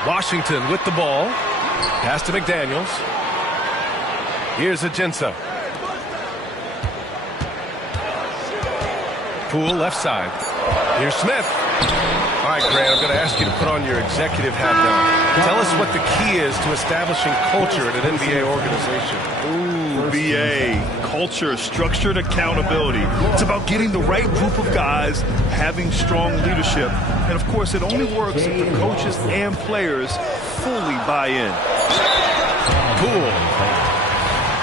Washington with the ball. Pass to McDaniels. Here's Agenta. Poole left side. Here's Smith. All right, Grant, I'm going to ask you to put on your executive hat now. Tell us what the key is to establishing culture at an NBA organization. Ooh, BA. Culture, structured accountability. It's about getting the right group of guys, having strong leadership. And, of course, it only works if the coaches and players fully buy in. Poole.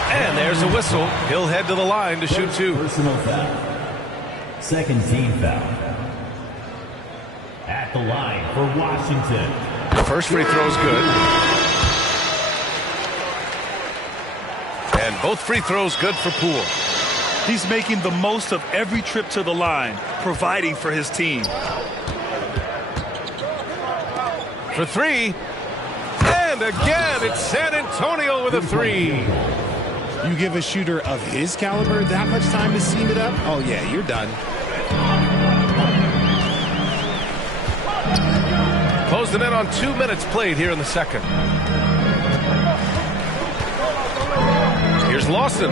And there's a whistle. He'll head to the line to shoot two. Personal foul. Second team foul. At the line for Washington. The first free throw is good. And both free throws good for Poole. He's making the most of every trip to the line, providing for his team. For three. And again, it's San Antonio with a three. You give a shooter of his caliber that much time to seam it up? Oh, yeah, you're done. Close the net on 2 minutes played here in the second. Here's Lawson.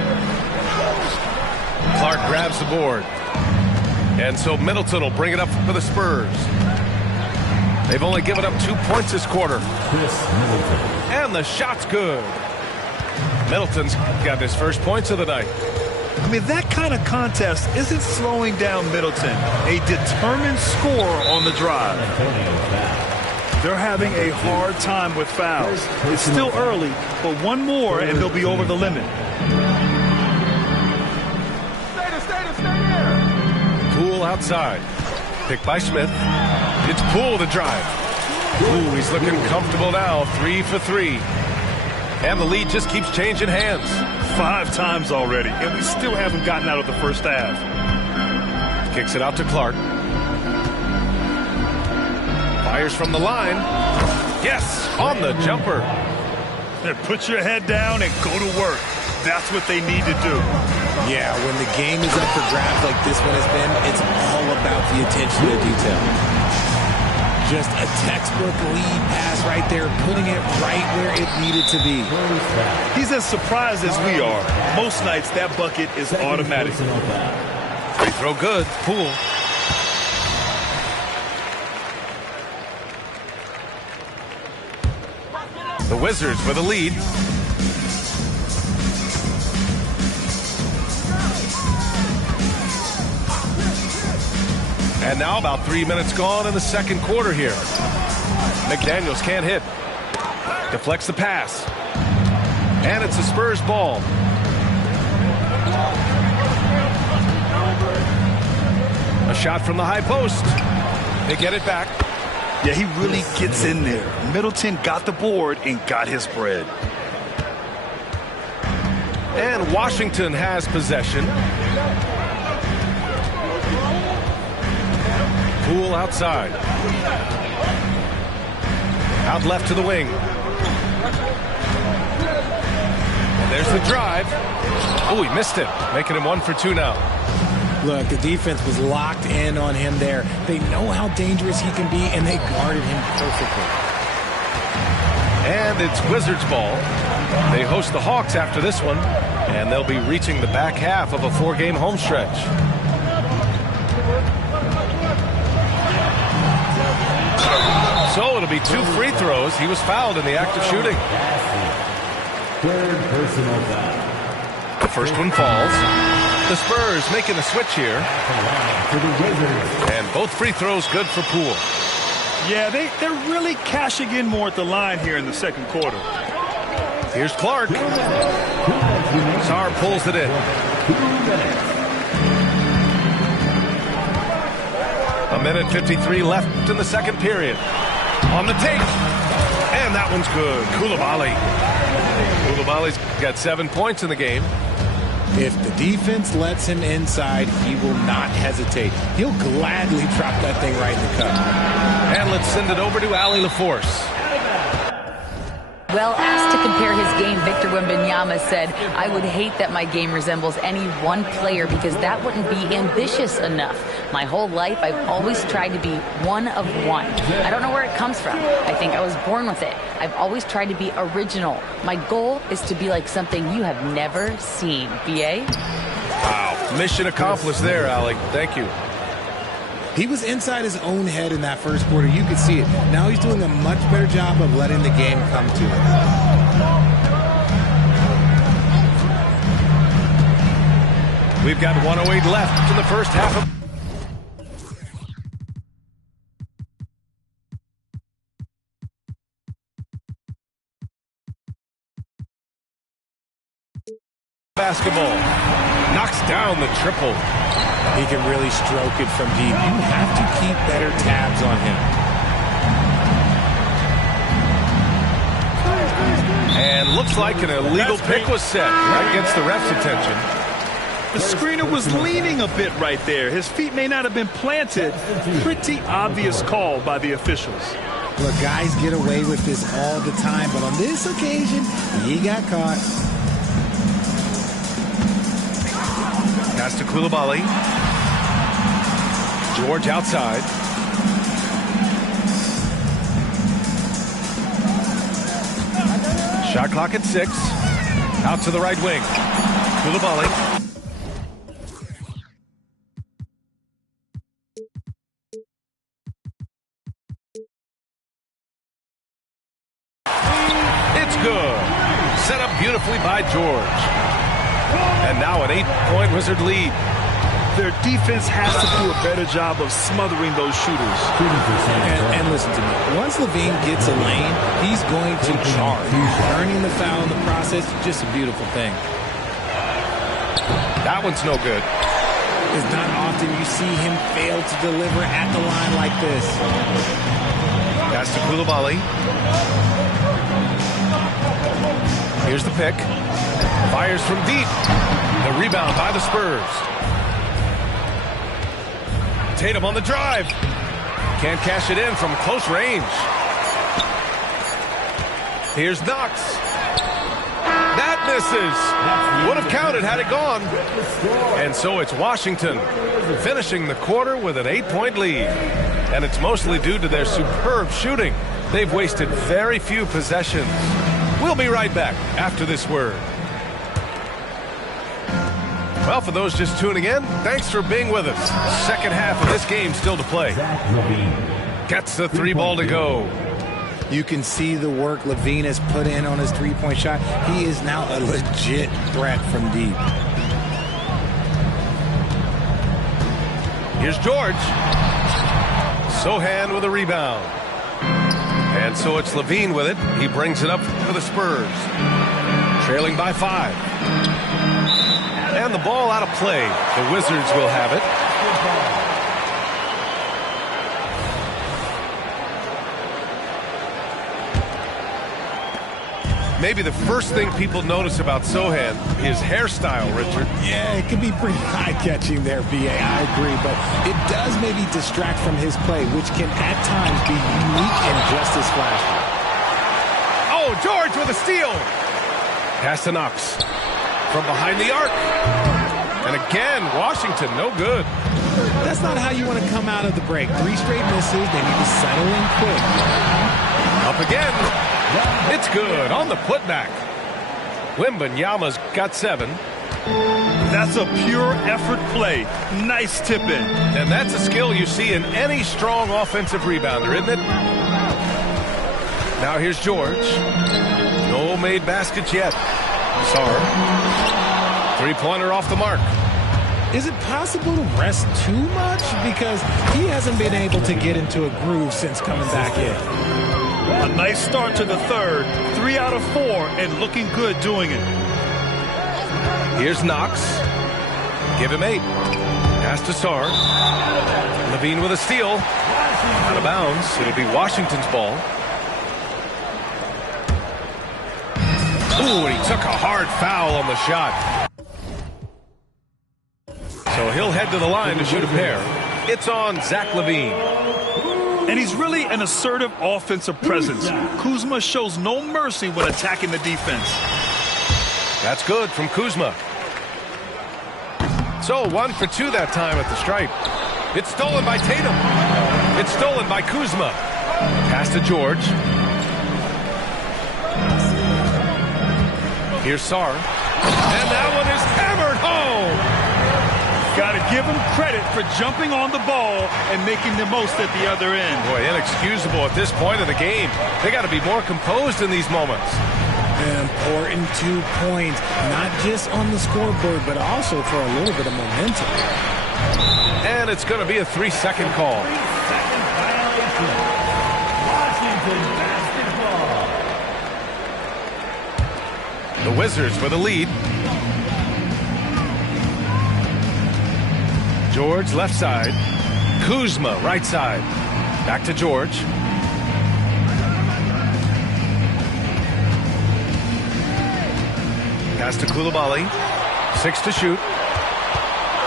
Clark grabs the board. And so Middleton will bring it up for the Spurs. They've only given up 2 points this quarter. And the shot's good. Middleton's got his first points of the night. I mean, that kind of contest isn't slowing down Middleton. A determined score on the drive. They're having a hard time with fouls. It's still early, but one more and they'll be over the limit. Poole outside. Picked by Smith. It's Poole to drive. Ooh, he's looking comfortable now. 3 for 3. And the lead just keeps changing hands. 5 times already, and we still haven't gotten out of the first half. Kicks it out to Clark. Fires from the line. Yes, on the jumper. And put your head down and go to work. That's what they need to do. Yeah, when the game is up for grabs like this one has been, it's all about the attention to detail. Just a textbook lead pass right there, putting it right where it needed to be. He's as surprised as we are. Most nights, that bucket is automatic. Free throw good. Poole. The Wizards with a lead. And now about 3 minutes gone in the second quarter here. McDaniels can't hit. Deflects the pass. And it's a Spurs ball. A A shot from the high post. They get it back. Yeah, he really gets in there. Middleton got the board and got his bread. And Washington has possession. Poole outside. Out left to the wing. And there's the drive. Oh, he missed it. Making him 1 for 2 now. Look, the defense was locked in on him there. They know how dangerous he can be, and they guarded him perfectly. And it's Wizards ball. They host the Hawks after this one, and they'll be reaching the back half of a 4-game home stretch. So it'll be 2 free throws. He was fouled in the act of shooting. Third personal foul. The first one falls. The Spurs making a switch here. For the Wizards. And both free throws good for Poole. Yeah, they're really cashing in more at the line here in the second quarter. Here's Clark. Sarr pulls it in. 1:53 left in the second period. On the take. And that one's good. Koulibaly's got 7 points in the game. If the defense lets him inside, he will not hesitate. He'll gladly drop that thing right in the cup. And let's send it over to Allie LaForce. Well, asked to compare his game, Victor Wembanyama said, "I would hate that my game resembles any one player because that wouldn't be ambitious enough. My whole life, I've always tried to be one of one. I don't know where it comes from. I think I was born with it. I've always tried to be original. My goal is to be like something you have never seen." BA? Wow. Mission accomplished there, Allie. Thank you. He was inside his own head in that first quarter. You could see it. Now he's doing a much better job of letting the game come to him. We've got 1:08 left in the first half of basketball. Knocks down the triple. He can really stroke it from deep. You have to keep better tabs on him. And looks like an illegal pick was set. That gets the ref's attention. The screener was leaning a bit right there. His feet may not have been planted. Pretty obvious call by the officials. Look, guys get away with this all the time, but on this occasion, he got caught. Pass to Koulibaly. George outside. Shot clock at 6. Out to the right wing. Koulibaly. It's good. Set up beautifully by George. And now an 8-point Wizard lead. Their defense has to do a better job of smothering those shooters. And listen to me. Once Levine gets a lane, he's going to charge. Earning the foul in the process, just a beautiful thing. That one's no good. It's not often you see him fail to deliver at the line like this. Pass to Koulibaly. Here's the pick. Fires from deep. The rebound by the Spurs. Tatum on the drive. Can't cash it in from close range. Here's Knox. That misses. Would have counted had it gone. And so it's Washington finishing the quarter with an 8-point lead. And it's mostly due to their superb shooting. They've wasted very few possessions. We'll be right back after this word. Well, for those just tuning in, thanks for being with us. Second half of this game still to play. Gets the 3 ball to go. You can see the work Levine has put in on his three-point shot. He is now a legit threat from deep. Here's George. Sohan with a rebound. And so it's Levine with it. He brings it up for the Spurs. Trailing by 5. And the ball out of play. The Wizards will have it. Maybe the first thing people notice about Sohan, his hairstyle, Richard. Yeah, it can be pretty eye-catching there, B.A. I agree, but it does maybe distract from his play, which can at times be unique and just as flashy. Oh, George with a steal. Pass to Knox. From behind the arc. And again, Washington, no good. That's not how you want to come out of the break. 3 straight misses, they need to settle in quick. Up again. It's good on the putback. Wembanyama's got 7. That's a pure effort play. Nice tip in. And that's a skill you see in any strong offensive rebounder, isn't it? Now here's George. No made baskets yet. Sarr. 3-pointer off the mark. Is it possible to rest too much? Because he hasn't been able to get into a groove since coming back in. A nice start to the third. 3 out of 4 and looking good doing it. Here's Knox. Give him 8. Pass to Sarr. Levine with a steal. Out of bounds. It'll be Washington's ball. Ooh, and he took a hard foul on the shot. So he'll head to the line to shoot a pair. It's on Zach LaVine. And he's really an assertive offensive presence. Kuzma shows no mercy when attacking the defense. That's good from Kuzma. So 1 for 2 that time at the stripe. It's stolen by Tatum. It's stolen by Kuzma. Pass to George. Here's Sarr. And that one is hammered home. Got to give him credit for jumping on the ball and making the most at the other end. Boy, inexcusable at this point of the game. They got to be more composed in these moments. An important 2 points, not just on the scoreboard, but also for a little bit of momentum. And it's going to be a 3-second call. Washington basketball. The Wizards with a lead. George left side. Kuzma right side. Back to George. Pass to Coulibaly. 6 to shoot.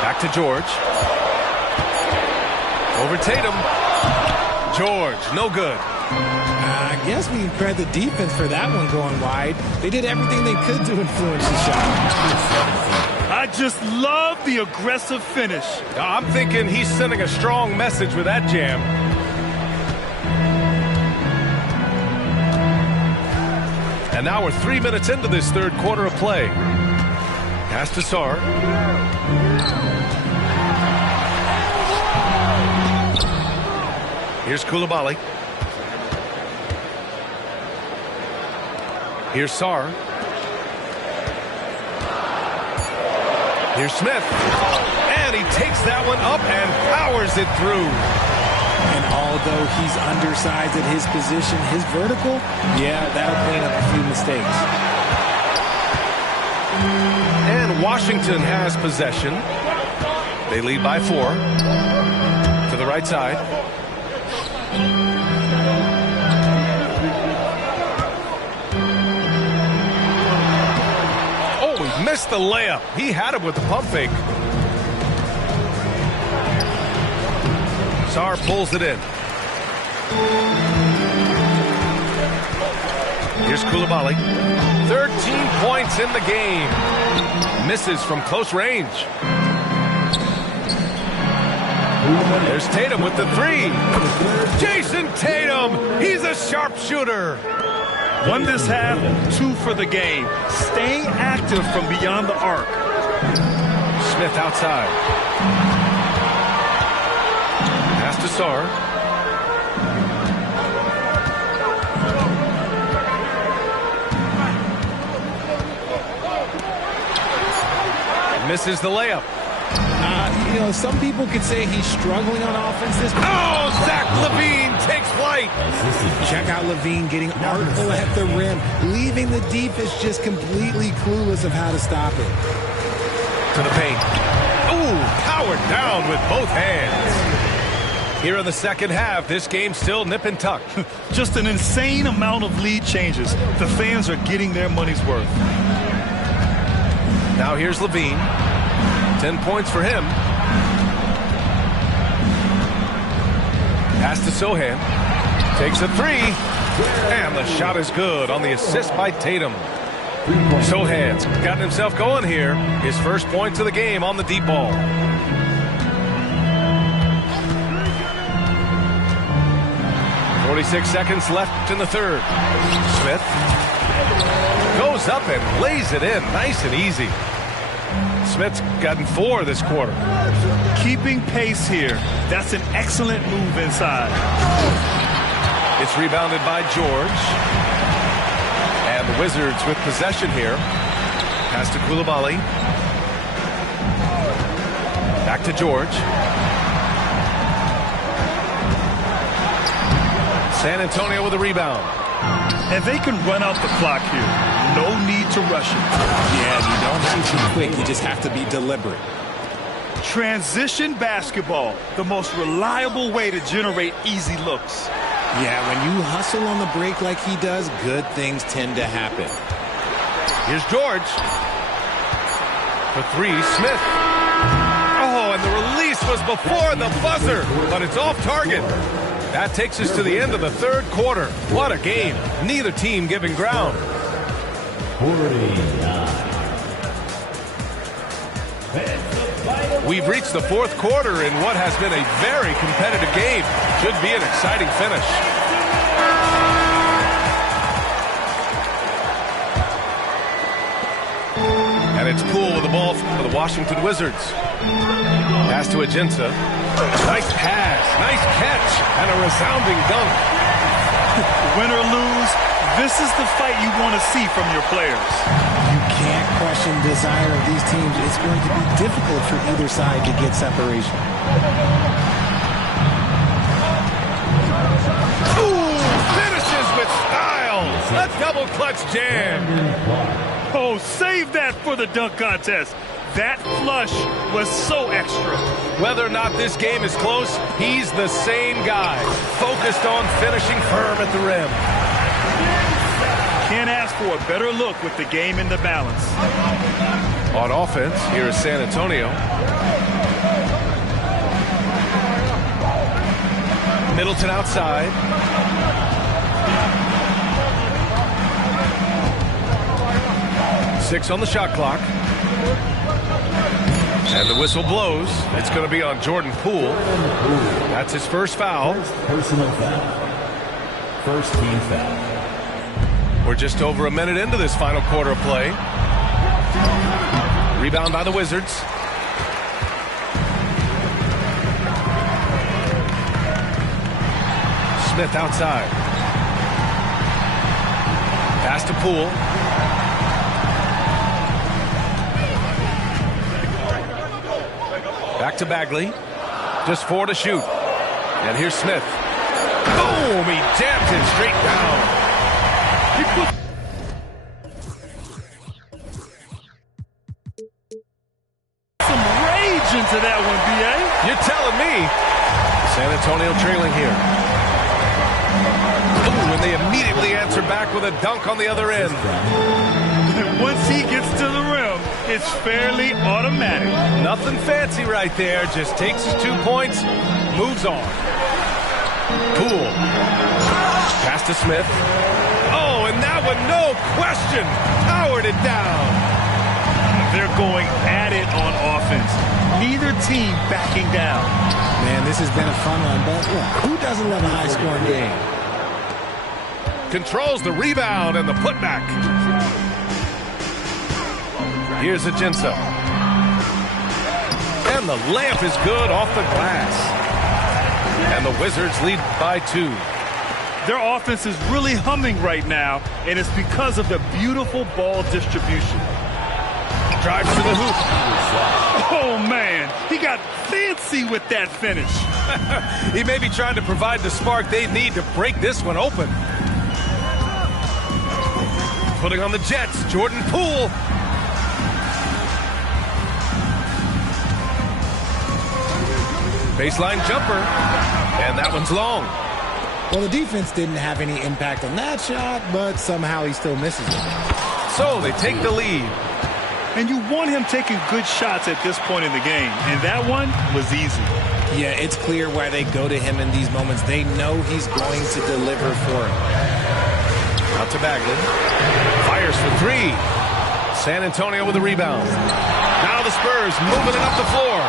Back to George. Over Tatum. George, no good. I guess we can credit the defense for that one going wide. They did everything they could to influence the shot. I just love the aggressive finish. I'm thinking he's sending a strong message with that jam. And now we're 3 minutes into this third quarter of play. Pass to Sarr. Here's Coulibaly. Here's Sarr. Here's Smith. And he takes that one up and powers it through. And although he's undersized at his position, his vertical, yeah, that'll clean up a few mistakes. And Washington has possession. They lead by 4. To the right side. Missed the layup. He had him with the pump fake. Sarr pulls it in. Here's Coulibaly. 13 points in the game. Misses from close range. There's Tatum with the 3. Jason Tatum. He's a sharpshooter. 1 this half, 2 for the game. Staying active from beyond the arc. Smith outside. Pass to Sarr. Misses the layup. You know, some people could say he's struggling on offense this point. Oh, Zach LaVine takes flight. Check out LaVine getting artful at the rim, leaving the defense just completely clueless of how to stop it. To the paint. Ooh, powered down with both hands. Here in the second half, this game still nip and tuck. Just an insane amount of lead changes. The fans are getting their money's worth. Now here's Levine. 10 points for him. Pass to Sohan. Takes a three. And the shot is good on the assist by Tatum. Sohan's gotten himself going here. His first points of the game on the deep ball. .46 seconds left in the third. Smith goes up and lays it in nice and easy. Smith's gotten 4 this quarter. Keeping pace here. That's an excellent move inside. It's rebounded by George. And the Wizards with possession here. Pass to Coulibaly. Back to George. San Antonio with a rebound. And they can run out the clock here. No need to rush it. Yeah, you don't have to be quick. You just have to be deliberate. Transition basketball, the most reliable way to generate easy looks. Yeah, when you hustle on the break like he does, good things tend to happen. Here's George. For 3, Smith. Oh, and the release was before the buzzer, but it's off target. That takes us to the end of the third quarter. What a game. Neither team giving ground. 49. We've reached the fourth quarter in what has been a very competitive game. Should be an exciting finish. And it's Poole with the ball for the Washington Wizards. Pass to Ajinça. Nice pass, nice catch, and a resounding dunk. Win or lose, this is the fight you want to see from your players. You can't question the desire of these teams. It's going to be difficult for either side to get separation. Ooh, finishes with style. A double clutch jam. Oh, save that for the dunk contest. That flush was so extra. Whether or not this game is close, he's the same guy, focused on finishing firm at the rim. Can't ask for a better look with the game in the balance. On offense, here is San Antonio. Middleton outside. Six on the shot clock. And the whistle blows. It's going to be on Jordan Poole. That's his first foul. Personal foul. First team foul. We're just over a minute into this final quarter of play. Rebound by the Wizards. Smith outside. Pass to Poole. Back to Bagley. Just 4 to shoot. And here's Smith. Boom! He jams it straight down. Some rage into that one, B.A. You're telling me. San Antonio trailing here. Ooh, and they immediately answer back with a dunk on the other end. Once he gets to the rim, it's fairly automatic. Nothing fancy right there. Just takes his 2 points, moves on. Poole. Pass to Smith. Oh, and that one, no question, powered it down. They're going at it on offense. Neither team backing down. Man, this has been a fun one, but look, who doesn't love a high-scoring game? Controls the rebound and the putback. Here's Ajinça. And the layup is good off the glass. And the Wizards lead by 2. Their offense is really humming right now, and it's because of the beautiful ball distribution. Drives to the hoop. Oh, man. He got fancy with that finish. He may be trying to provide the spark they need to break this one open. Putting on the Jets, Jordan Poole. Baseline jumper. And that one's long. Well, the defense didn't have any impact on that shot, but somehow he still misses it. So they take the lead. And you want him taking good shots at this point in the game. And that one was easy. Yeah, it's clear why they go to him in these moments. They know he's going to deliver for him. Out to Bagley. Fires for three. San Antonio with the rebound. Now the Spurs moving it up the floor.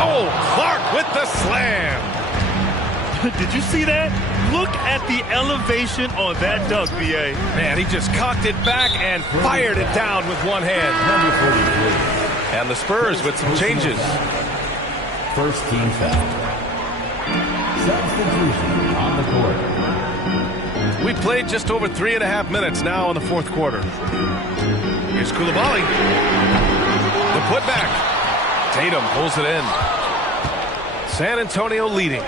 Oh, Clark with the slam. Did you see that? Look at the elevation on that dunk, B.A. Man, he just cocked it back and fired it down with one hand. Number 43. And the Spurs with some changes. First team foul. Substitution on the court. We played just over 3.5 minutes now in the fourth quarter. Here's Coulibaly. The putback. Tatum pulls it in. San Antonio leading.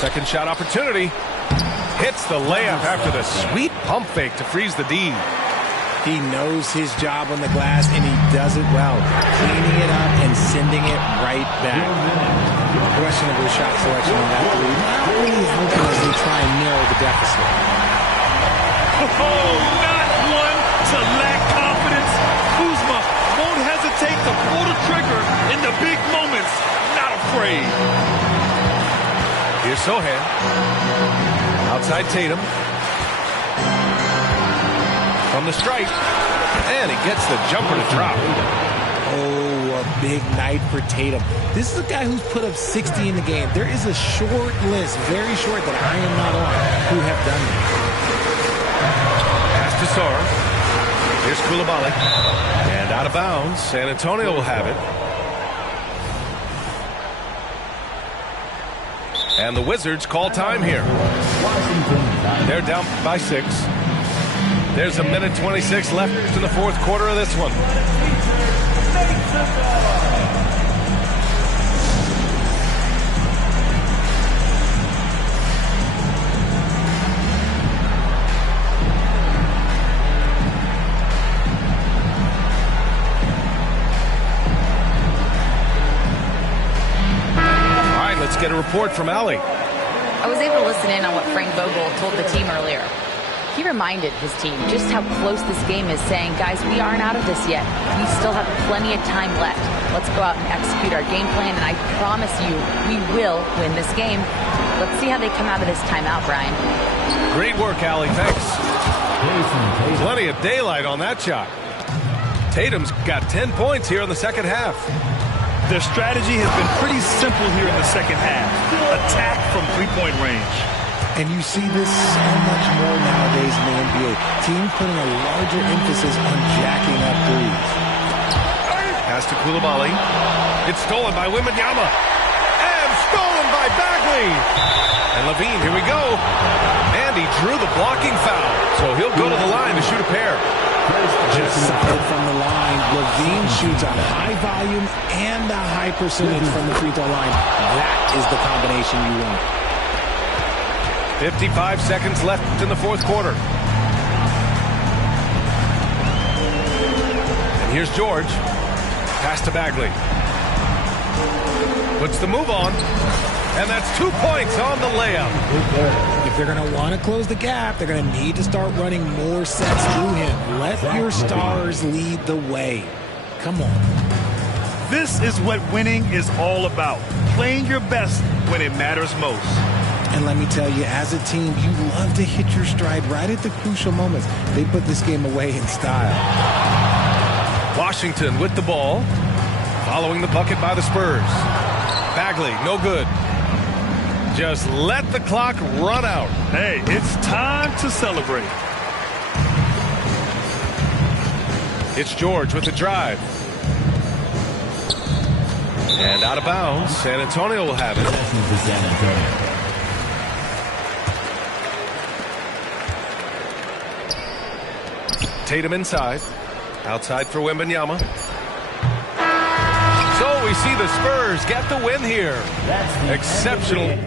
Second shot opportunity. Hits the layup after the sweet pump fake to freeze the D. He knows his job on the glass, and he does it well, cleaning it up and sending it right back. Questionable shot selection on that three. Not really helping as they try and narrow the deficit. Oh, not one to lack confidence. Kuzma won't hesitate to pull the trigger in the big moments. Not afraid. Here's Sohan. Outside Tatum. From the stripe. And he gets the jumper to drop. Oh, a big night for Tatum. This is a guy who's put up 60 in the game. There is a short list, very short, that I am not on, who have done this. Pass to Sora. Here's Coulibaly. And out of bounds. San Antonio will have it. And the Wizards call time here. They're down by 6. There's a minute 26 left in the fourth quarter of this one. All right, let's get a report from Allie. I was able to listen in on what Frank Vogel told the team earlier. He reminded his team just how close this game is, saying, guys, we aren't out of this yet. We still have plenty of time left. Let's go out and execute our game plan, and I promise you, we will win this game. Let's see how they come out of this timeout, Brian. Great work, Allie. Thanks. Plenty of daylight on that shot. Tatum's got 10 points here in the second half. Their strategy has been pretty simple here in the second half. Attack from three-point range. And you see this so much more nowadays in the NBA. Teams putting a larger emphasis on jacking up threes. Pass to Coulibaly. It's stolen by Wembanyama. And stolen by Bagley. And Levine, here we go. And he drew the blocking foul. So he'll go to the line to shoot a pair. Just solid from the line. Levine shoots a high volume and a high percentage from the free throw line. That is the combination you want. 55 seconds left in the fourth quarter. And here's George. Pass to Bagley. Puts the move on. And that's 2 points on the layup. If they're going to want to close the gap, they're going to need to start running more sets through him. Let your stars lead the way. Come on. This is what winning is all about. Playing your best when it matters most. And let me tell you, as a team, you love to hit your stride right at the crucial moments. They put this game away in style. Washington with the ball. Following the bucket by the Spurs. Bagley, no good. Just let the clock run out. Hey, it's time to celebrate. It's George with the drive. And out of bounds. San Antonio will have it. San Antonio. Tatum inside. Outside for Wembanyama. So we see the Spurs get the win here. Exceptional.